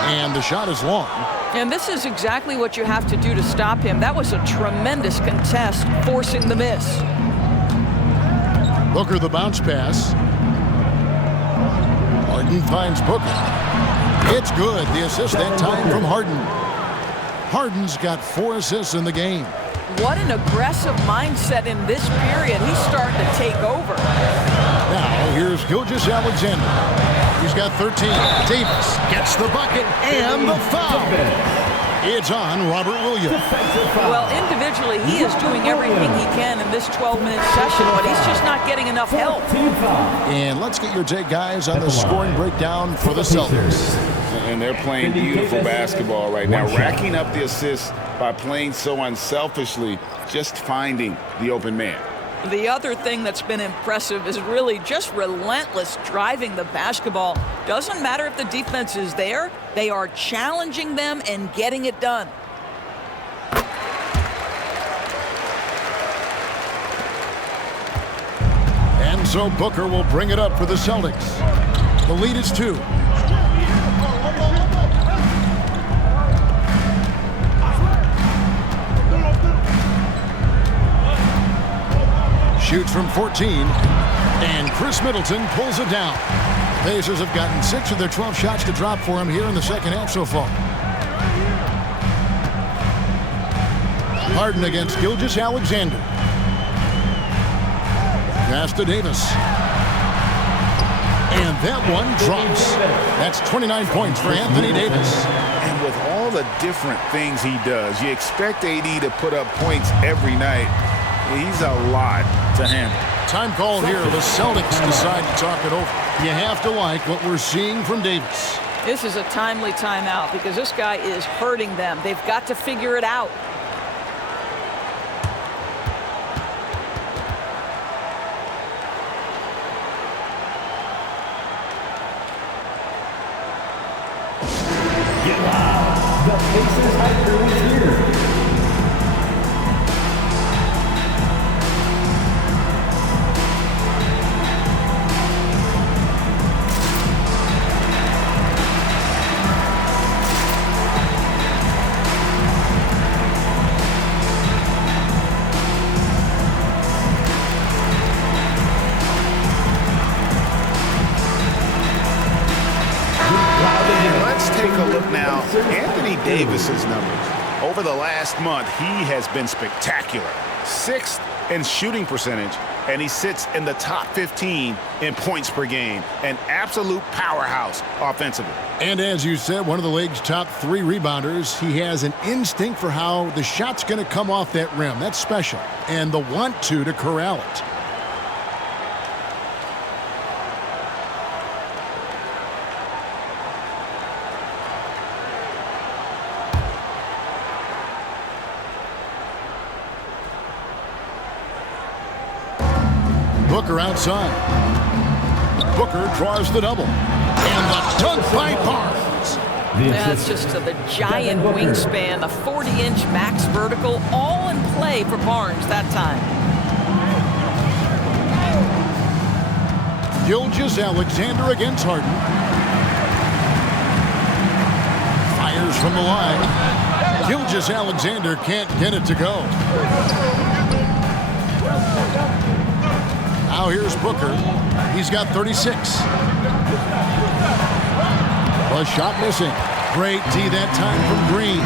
And the shot is long. And this is exactly what you have to do to stop him. That was a tremendous contest, forcing the miss. Booker the bounce pass. Harden finds Booker. It's good. The assist that time from Harden. Harden's got 4 assists in the game. What an aggressive mindset in this period. He's starting to take over. Now, here's Gilgeous-Alexander. He's got 13. Davis gets the bucket and the foul. It's on Robert Williams. Well, individually, he is doing everything he can in this 12-minute session, but he's just not getting enough help. And let's get your take, guys, on the scoring breakdown for the Celtics. And they're playing beautiful basketball right now, racking up the assists by playing so unselfishly, just finding the open man. The other thing that's been impressive is really just relentless driving the basketball. Doesn't matter if the defense is there, they are challenging them and getting it done. And so Booker will bring it up for the Celtics. The lead is 2. Shoots from 14, and Chris Middleton pulls it down. Pacers have gotten 6 of their 12 shots to drop for him here in the second half so far. Harden against Gilgeous-Alexander. Pass to Davis. And that one drops. That's 29 points for Anthony Davis. And with all the different things he does, you expect AD to put up points every night. He's a lot to handle. Time call here. The Celtics decide to talk it over. You have to like what we're seeing from Davis. This is a timely timeout because this guy is hurting them. They've got to figure it out. Get loud. The Pacers hype crew is here. Anthony Davis's numbers. Over the last month, he has been spectacular. 6th in shooting percentage, and he sits in the top 15 in points per game. An absolute powerhouse offensively. And as you said, one of the league's top 3 rebounders. He has an instinct for how the shot's going to come off that rim. That's special. And the want to corral it. Booker outside. Booker draws the double. And the dunk by Barnes. That's just the giant wingspan, the 40-inch max vertical, all in play for Barnes that time. Gilgeous-Alexander against Harden. Fires from the line. Gilgeous-Alexander can't get it to go. Now here's Booker. He's got 36. A shot missing. Great D that time from Green.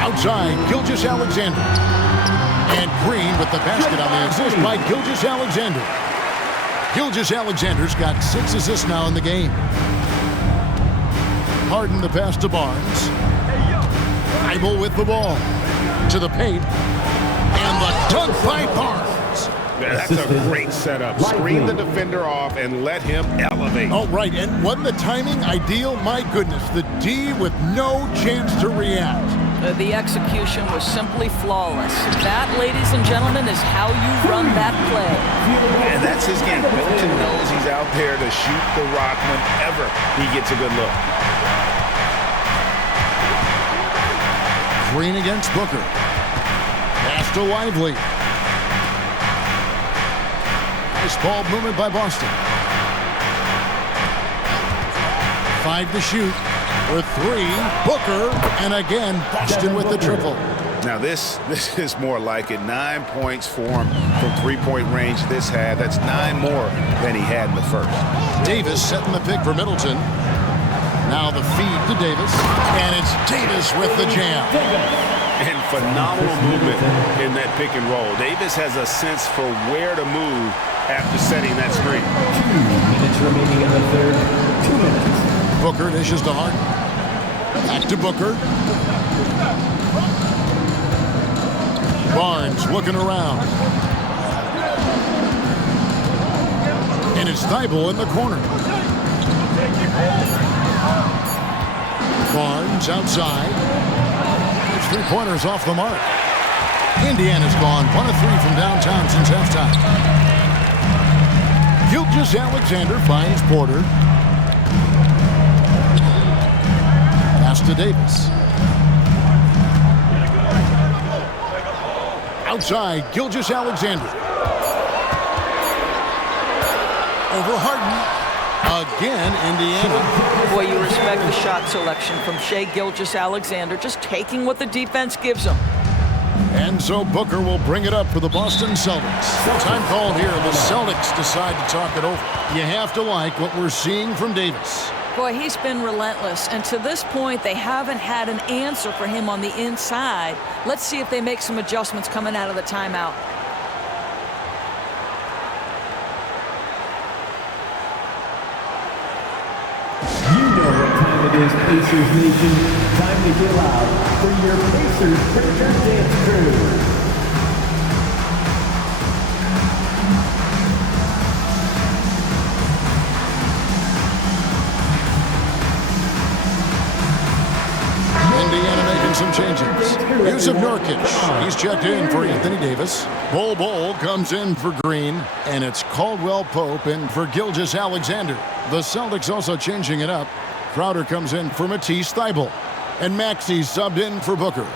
Outside, Gilgeous-Alexander. And Green with the basket on the assist by Gilgeous-Alexander. Gilgeous-Alexander's got 6 assists now in the game. Harden the pass to Barnes. Thibault with the ball. To the paint. And the dunk by Barnes. That's a great setup. Screen the defender off and let him elevate. Oh, right. And wasn't the timing ideal? My goodness, the D with no chance to react. The execution was simply flawless. That, ladies and gentlemen, is how you run that play. And that's his game. Middleton knows he's out there to shoot the rock whenever he gets a good look. Green against Booker. Pass to Lively. Nice ball movement by Boston. 5 to shoot. With 3, Booker, and again, Boston with the triple. Now this is more like it. 9 points for him from three-point range this had. That's 9 more than he had in the first. Davis setting the pick for Middleton. Now the feed to Davis, and it's Davis with the jam. And phenomenal movement in that pick and roll. Davis has a sense for where to move after setting that screen. 2 minutes remaining in the third. 2 minutes. Booker dishes to Harden. Back to Booker. Barnes looking around. And it's Thibault in the corner. Barnes outside. His 3-pointers off the mark. Indiana's gone 1 of 3 from downtown since halftime. Gilgeous-Alexander finds Porter. Pass to Davis. Outside, Gilgeous-Alexander. Over Harden. Again, Indiana. Boy, you respect the shot selection from Shai Gilgeous-Alexander, just taking what the defense gives him. And so Booker will bring it up for the Boston Celtics. Time called here. The Celtics decide to talk it over. You have to like what we're seeing from Davis. Boy, he's been relentless, and to this point, they haven't had an answer for him on the inside. Let's see if they make some adjustments coming out of the timeout. You know what time it is, Pacers Nation. Time to get loud for your Pacers Breaker Dance Crew. Indiana making some changes. Yusuf Nurkic, he's checked in for Anthony Davis. Bol comes in for Green, and it's Caldwell Pope in for Gilgeous-Alexander. The Celtics also changing it up. Crowder comes in for Matisse Thybulle, and Maxey subbed in for Booker.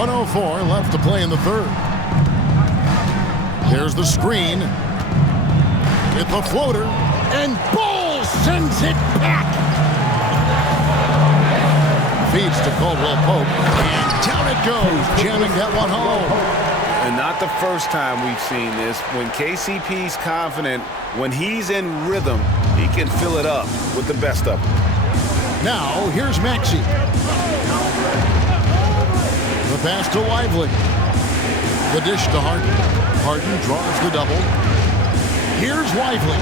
.104 left to play in the third. There's the screen. Hit the floater, and Bol sends it back. Feeds to Caldwell Pope, and down it goes, jamming that one home. And not the first time we've seen this. When KCP's confident, when he's in rhythm, he can fill it up with the best of them. Now, here's Maxey. The pass to Lively. The dish to Harden. Harden draws the double. Here's Lively.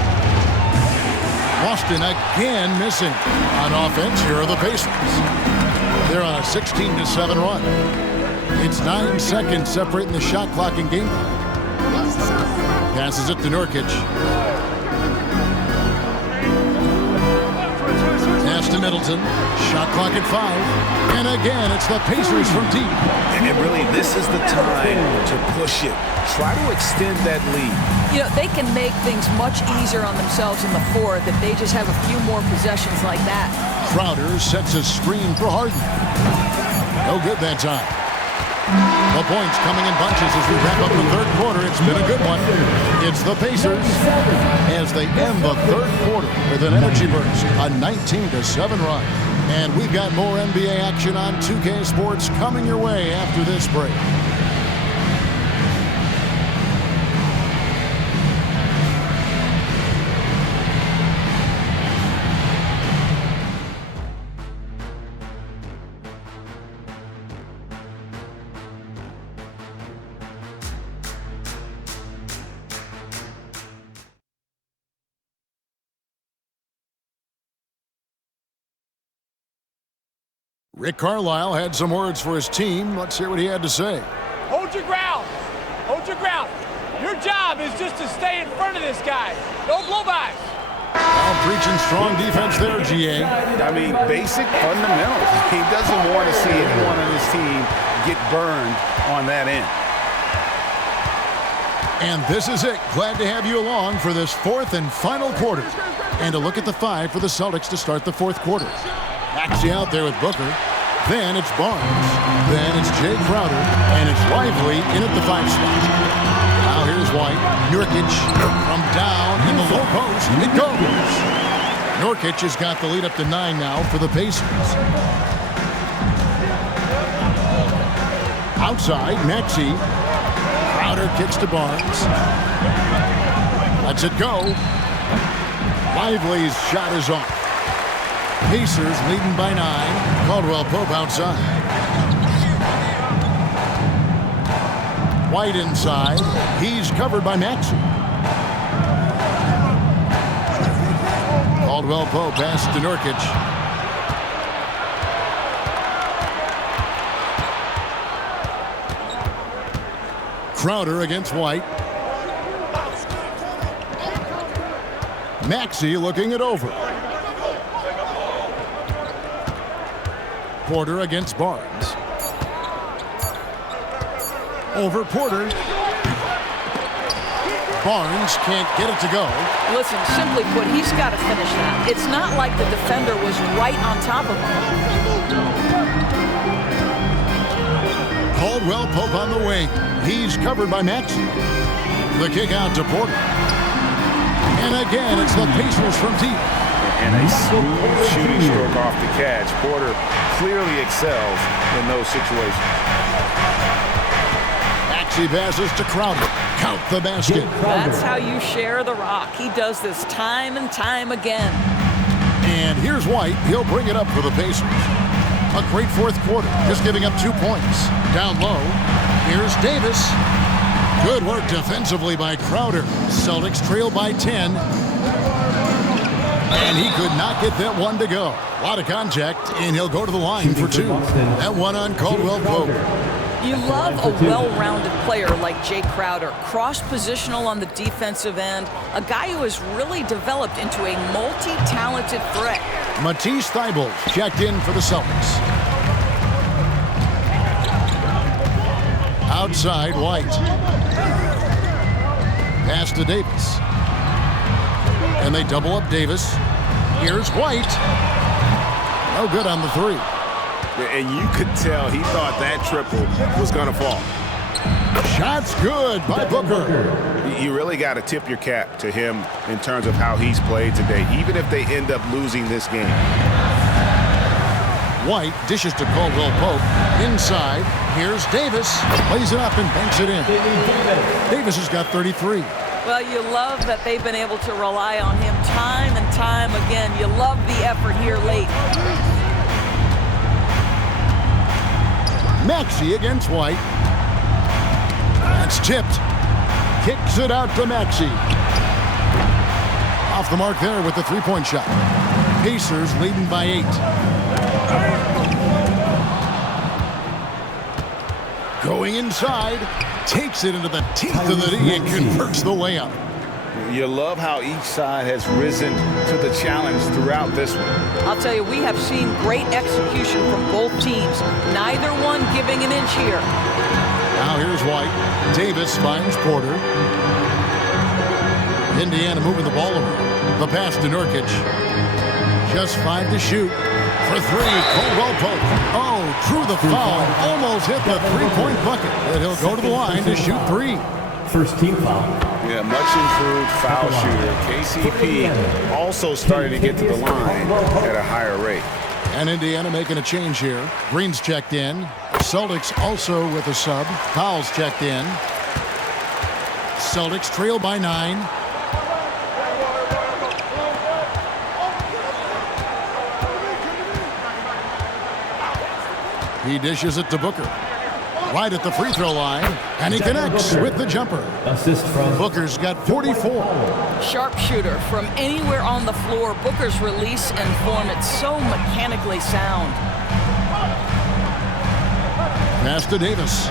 Boston again missing. On offense, here are the Pacers. They're on a 16-7 run. It's 9 seconds separating the shot clock and game clock. Passes it to Nurkic. Pass to Middleton. Shot clock at 5. And again, it's the Pacers from deep. And really, this is the time to push it. Try to extend that lead. You know, they can make things much easier on themselves in the fourth if they just have a few more possessions like that. Crowder sets a screen for Harden. No good that time. The points coming in bunches as we wrap up the third quarter. It's been a good one. It's the Pacers as they end the third quarter with an energy burst, a 19-7 run. And we've got more NBA action on 2K Sports coming your way after this break. Rick Carlisle had some words for his team. Let's hear what he had to say. Hold your ground. Hold your ground. Your job is just to stay in front of this guy. No blow-bys. Preaching strong defense there, GA. I mean, basic fundamentals. He doesn't want to see anyone on his team get burned on that end. And this is it. Glad to have you along for this fourth and final quarter. And a look at the five for the Celtics to start the fourth quarter. Maxey out there with Booker. Then it's Barnes. Then it's Jay Crowder. And it's Lively in at the 5 spot. Now here's White. Nurkic from down in the low post. It goes. Nurkic has got the lead up to 9 now for the Pacers. Outside, Maxey. Crowder kicks to Barnes. Lets it go. Lively's shot is off. Pacers leading by 9. Caldwell Pope outside. White inside. He's covered by Maxey. Caldwell Pope pass to Nurkic. Crowder against White. Maxey looking it over. Porter against Barnes. Over Porter. Barnes can't get it to go. Listen, simply put, he's got to finish that. It's not like the defender was right on top of him. Caldwell Pope on the wing. He's covered by Maxey. The kick out to Porter. And again, it's the Pacers from deep. And a smooth shooting stroke off the catch. Porter clearly excels in those situations. Maxey passes to Crowder. Count the basket. That's how you share the rock. He does this time and time again. And here's White. He'll bring it up for the Pacers. A great fourth quarter, just giving up 2 points. Down low, here's Davis. Good work defensively by Crowder. Celtics trail by 10. And he could not get that one to go. A lot of contact, and he'll go to the line for 2. That one on Caldwell Pope. You love a well-rounded player like Jay Crowder, cross-positional on the defensive end, a guy who has really developed into a multi-talented threat. Matisse Thybulle checked in for the Celtics. Outside, White. Pass to Davis. And they double up Davis. Here's White. No good on the 3. And you could tell he thought that triple was going to fall. Shot's good by Booker. You really got to tip your cap to him in terms of how he's played today, even if they end up losing this game. White dishes to Caldwell Pope. Inside, here's Davis. Plays it up and banks it in. Davis has got 33. Well, you love that they've been able to rely on him time and time again. You love the effort here late. Maxey against White. That's tipped. Kicks it out to Maxey. Off the mark there with the 3-point shot. Pacers leading by 8. Going inside. Takes it into the teeth of the D and converts the layup. You love how each side has risen to the challenge throughout this one. I'll tell you, we have seen great execution from both teams. Neither one giving an inch here. Now here's White. Davis finds Porter. Indiana moving the ball around. The pass to Nurkic. Just 5 to shoot. For 3, Caldwell Pope. Oh, drew the foul. Almost hit the 3-point bucket. And he'll go to the line to shoot 3. First team foul. Yeah, much improved foul shooter. KCP also starting to get to the line at a higher rate. And Indiana making a change here. Green's checked in. Celtics also with a sub. Powell's checked in. Celtics trail by 9. He dishes it to Booker. Right at the free throw line, and he connects with the jumper. Assist from Booker's got 44. Sharpshooter from anywhere on the floor. Booker's release and form, it's so mechanically sound. Pass to Davis.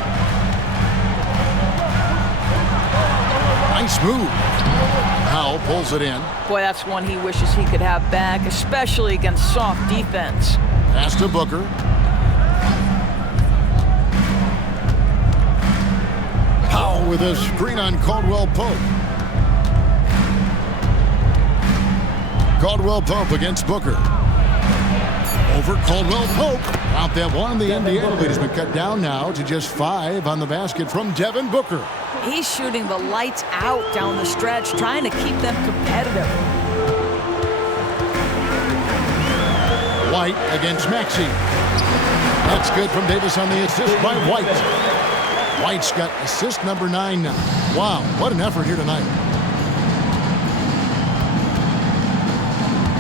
Nice move. Powell pulls it in. Boy, that's one he wishes he could have back, especially against soft defense. Pass to Booker. Powell with a screen on Caldwell Pope. Caldwell Pope against Booker. Over Caldwell Pope. Out that one. The Indiana lead has been cut down now to just 5 on the basket from Devin Booker. He's shooting the lights out down the stretch, trying to keep them competitive. White against Maxey. That's good from Davis on the assist by White. White's got assist number 9 now. Wow, what an effort here tonight.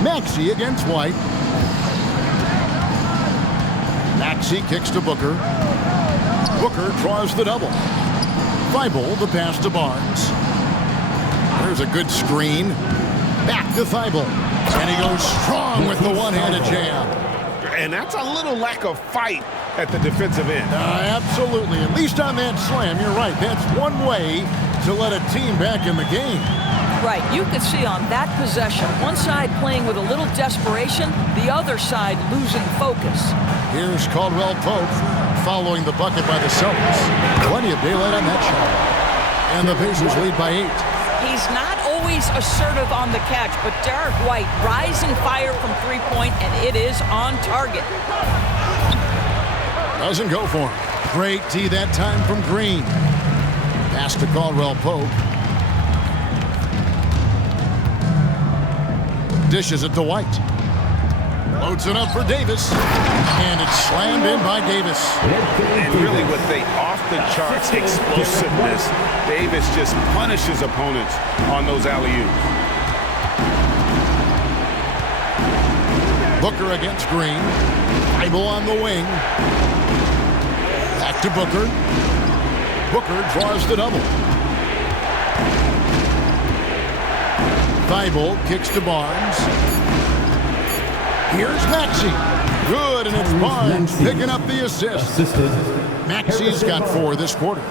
Maxey against White. Maxey kicks to Booker. Booker draws the double. Thibault, the pass to Barnes. There's a good screen. Back to Thibault. And he goes strong with the one-handed jam. And that's a little lack of fight at the defensive end. Absolutely. At least on that slam, you're right. That's one way to let a team back in the game. Right. You could see on that possession, one side playing with a little desperation, the other side losing focus. Here's Caldwell Pope following the bucket by the Celtics. Plenty of daylight on that shot. And the Pacers lead by 8. He's not always assertive on the catch, but Derek White rising fire from three-point, and it is on target. Doesn't go for him. Great tee that time from Green. Pass to Caldwell Pope. Dishes it to White. Loads it up for Davis. And it's slammed in by Davis. And really with the off-the-charts explosiveness, Davis just punishes opponents on those alley-oops. Booker against Green. Thibault on the wing. Back to Booker. Booker draws the double. Thibault kicks to Barnes. Here's Maxey. Good, and it's Barnes picking up the assist. Maxey's got 4 this quarter.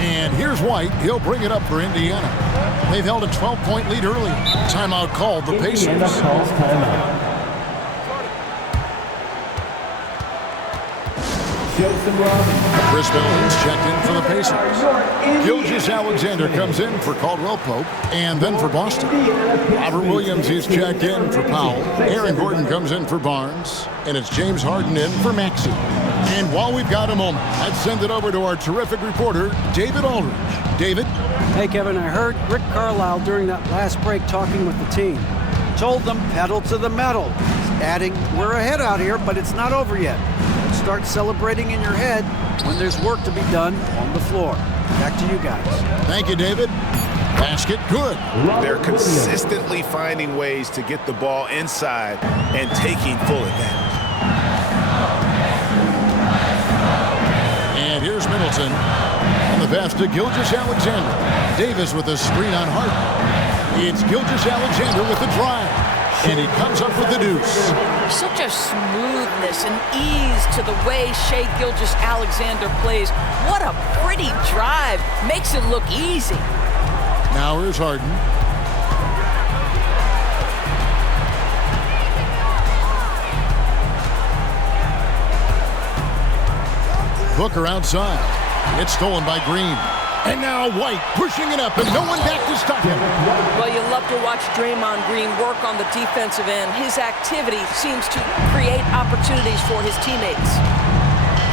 And here's White. He'll bring it up for Indiana. They've held a 12-point lead early. Timeout called the Pacers. Chris Middleton's checked in for the Pacers. Gilgeous-Alexander comes in for Caldwell Pope and then for Boston. Robert Williams is checked in for Powell. Aaron Gordon comes in for Barnes. And it's James Harden in for Maxey. And while we've got a moment, let's send it over to our terrific reporter, David Aldridge. David? Hey, Kevin, I heard Rick Carlisle during that last break talking with the team. Told them pedal to the metal. Adding, we're ahead out here, but it's not over yet. Start celebrating in your head when there's work to be done on the floor. Back to you guys. Thank you, David. Basket good. They're consistently finding ways to get the ball inside and taking full advantage. And here's Middleton. And the pass to Gilgeous-Alexander. Davis with a screen on Harden. It's Gilgeous-Alexander with the drive. And he comes up with the deuce. Such a smoothness and ease to the way Shai Gilgeous-Alexander plays. What a pretty drive. Makes it look easy. Now here's Harden. Booker outside. It's stolen by Green. And now White pushing it up and no one back to stop him. Well, you love to watch Draymond Green work on the defensive end. His activity seems to create opportunities for his teammates.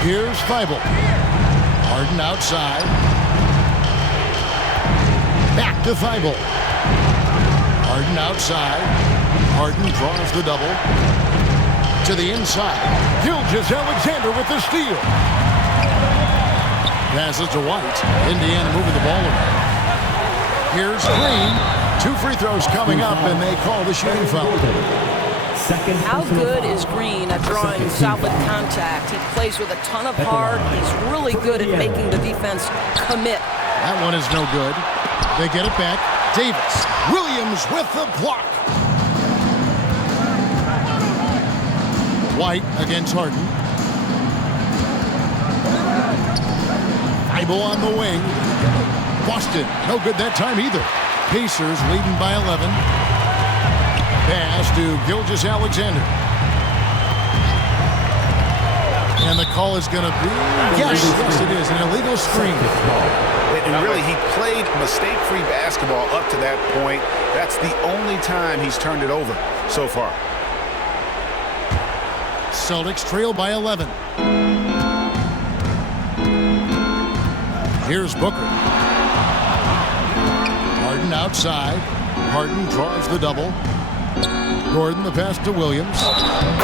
Here's Thibault. Harden outside. Back to Thibault. Harden outside. Harden draws the double. To the inside. Gilgeous-Alexander with the steal. Passes to White. Indiana moving the ball around. Here's Green. 2 free throws coming up, and they call the shooting foul. How good is Green at drawing solid contact? He plays with a ton of heart. He's really good at making the defense commit. That one is no good. They get it back. Davis. Williams with the block. White against Harden. Thibault on the wing. Boston, no good that time either. Pacers leading by 11. Pass to Gilgeous-Alexander. And the call is going to be, yes, it is, an illegal screen. And really, he played mistake-free basketball up to that point. That's the only time he's turned it over so far. Celtics trail by 11. Here's Booker. Harden outside. Harden draws the double. Gordon, the pass to Williams.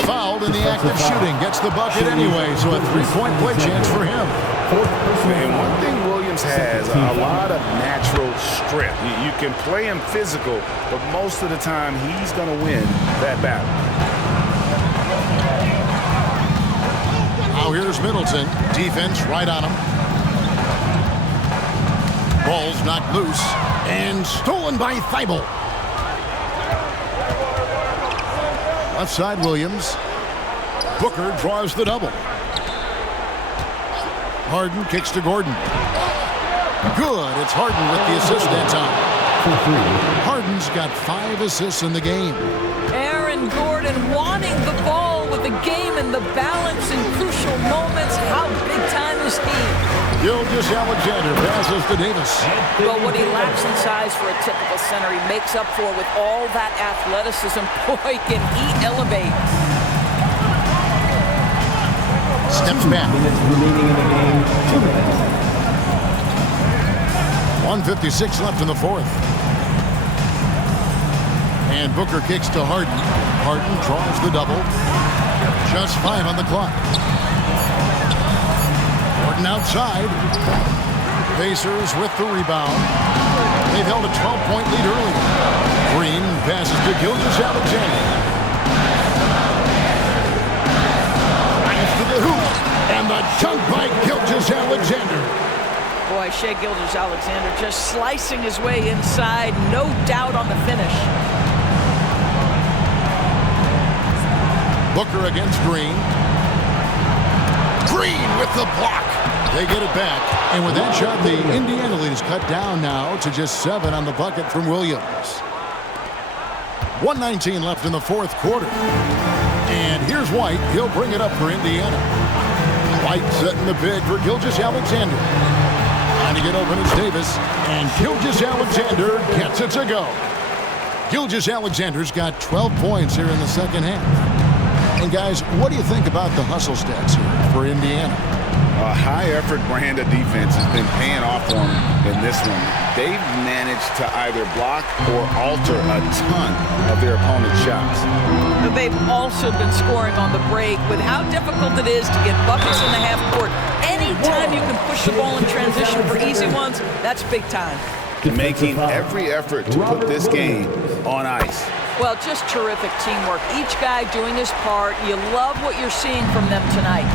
Fouled in the act of shooting. Gets the bucket anyway, so a three-point play chance for him. And one thing Williams has, a lot of natural strength. You can play him physical, but most of the time he's going to win that battle. Now here's Middleton. Defense right on him. Ball's knocked loose and stolen by Thibault. Left side Williams. Booker draws the double. Harden kicks to Gordon. Good. It's Harden with the assist that time. Harden's got 5 assists in the game. Aaron Gordon wanting the ball with the game in the balance in crucial moments. How big time is he? Gilgeous-Alexander passes to Davis. Well, what he lacks in size for a typical center, he makes up for with all that athleticism. Boy, can he elevate. Steps back. Minutes remaining in the game. 2 minutes. 1:56 left in the fourth. And Booker kicks to Harden. Harden draws the double. Just 5 on the clock. Gordon outside. Pacers with the rebound. They've held a 12-point lead early. Green passes to Gilgeous-Alexander. Drives to the hoop. And the chunk by Gilgeous-Alexander. Boy, Shai Gilgeous-Alexander just slicing his way inside. No doubt on the finish. Booker against Green. Green with the block. They get it back. And with that shot, the Indiana lead is cut down now to just 7 on the bucket from Williams. 1:19 left in the fourth quarter. And here's White. He'll bring it up for Indiana. White setting the pick for Gilgeous-Alexander. Trying to get open is Davis. And Gilgeous-Alexander gets it to go. Gilgeous-Alexander's got 12 points here in the second half. And guys, what do you think about the hustle stats here for Indiana? A high-effort brand of defense has been paying off for them in this one. They've managed to either block or alter a ton of their opponent's shots. But they've also been scoring on the break with how difficult it is to get buckets in the half court. Anytime you can push the ball in transition for easy ones, that's big time. Making every effort to put this game on ice. Well, just terrific teamwork. Each guy doing his part. You love what you're seeing from them tonight.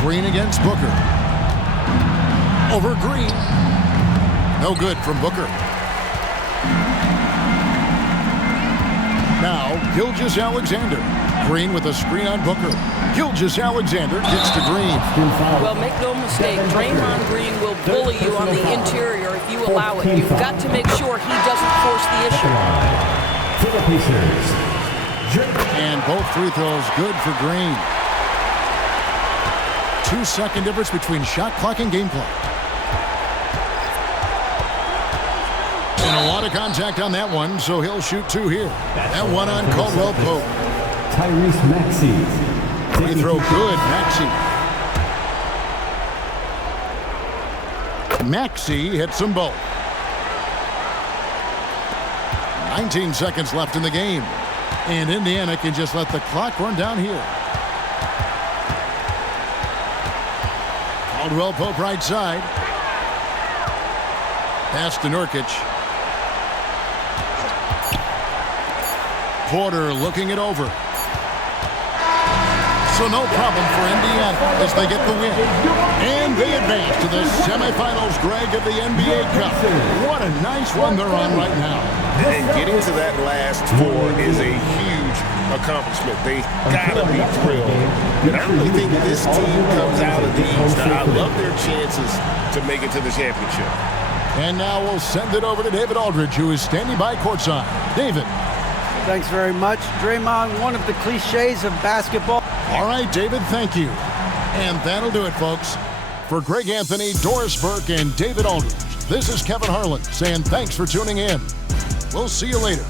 Green against Booker. Over Green. No good from Booker. Now, Gilgeous-Alexander. Green with a screen on Booker. Gilgeous-Alexander gets to Green. Well, make no mistake, Draymond Green will bully you on the interior if you allow it. You've got to make sure he doesn't force the issue. For the Pacers. And both free throws good for Green. 2-second difference between shot clock and game clock. And a lot of contact on that one, so he'll shoot 2 here. That one on Caldwell Pope. Tyrese Maxey. Free throw good, Maxey hits them both. 19 seconds left in the game. And Indiana can just let the clock run down here. Caldwell Pope right side. Pass to Nurkic. Porter looking it over. So no problem for Indiana as they get the win. And they advance to the semifinals, Greg, of the NBA Cup. What a nice run they're on right now. And getting to that last 4 is a huge accomplishment. They gotta be thrilled. And I really think this team comes out of the East. I love their chances to make it to the championship. And now we'll send it over to David Aldridge, who is standing by courtside. David. Thanks very much. Draymond, one of the cliches of basketball. All right, David, thank you. And that'll do it, folks. For Greg Anthony, Doris Burke, and David Aldridge, this is Kevin Harlan saying thanks for tuning in. We'll see you later.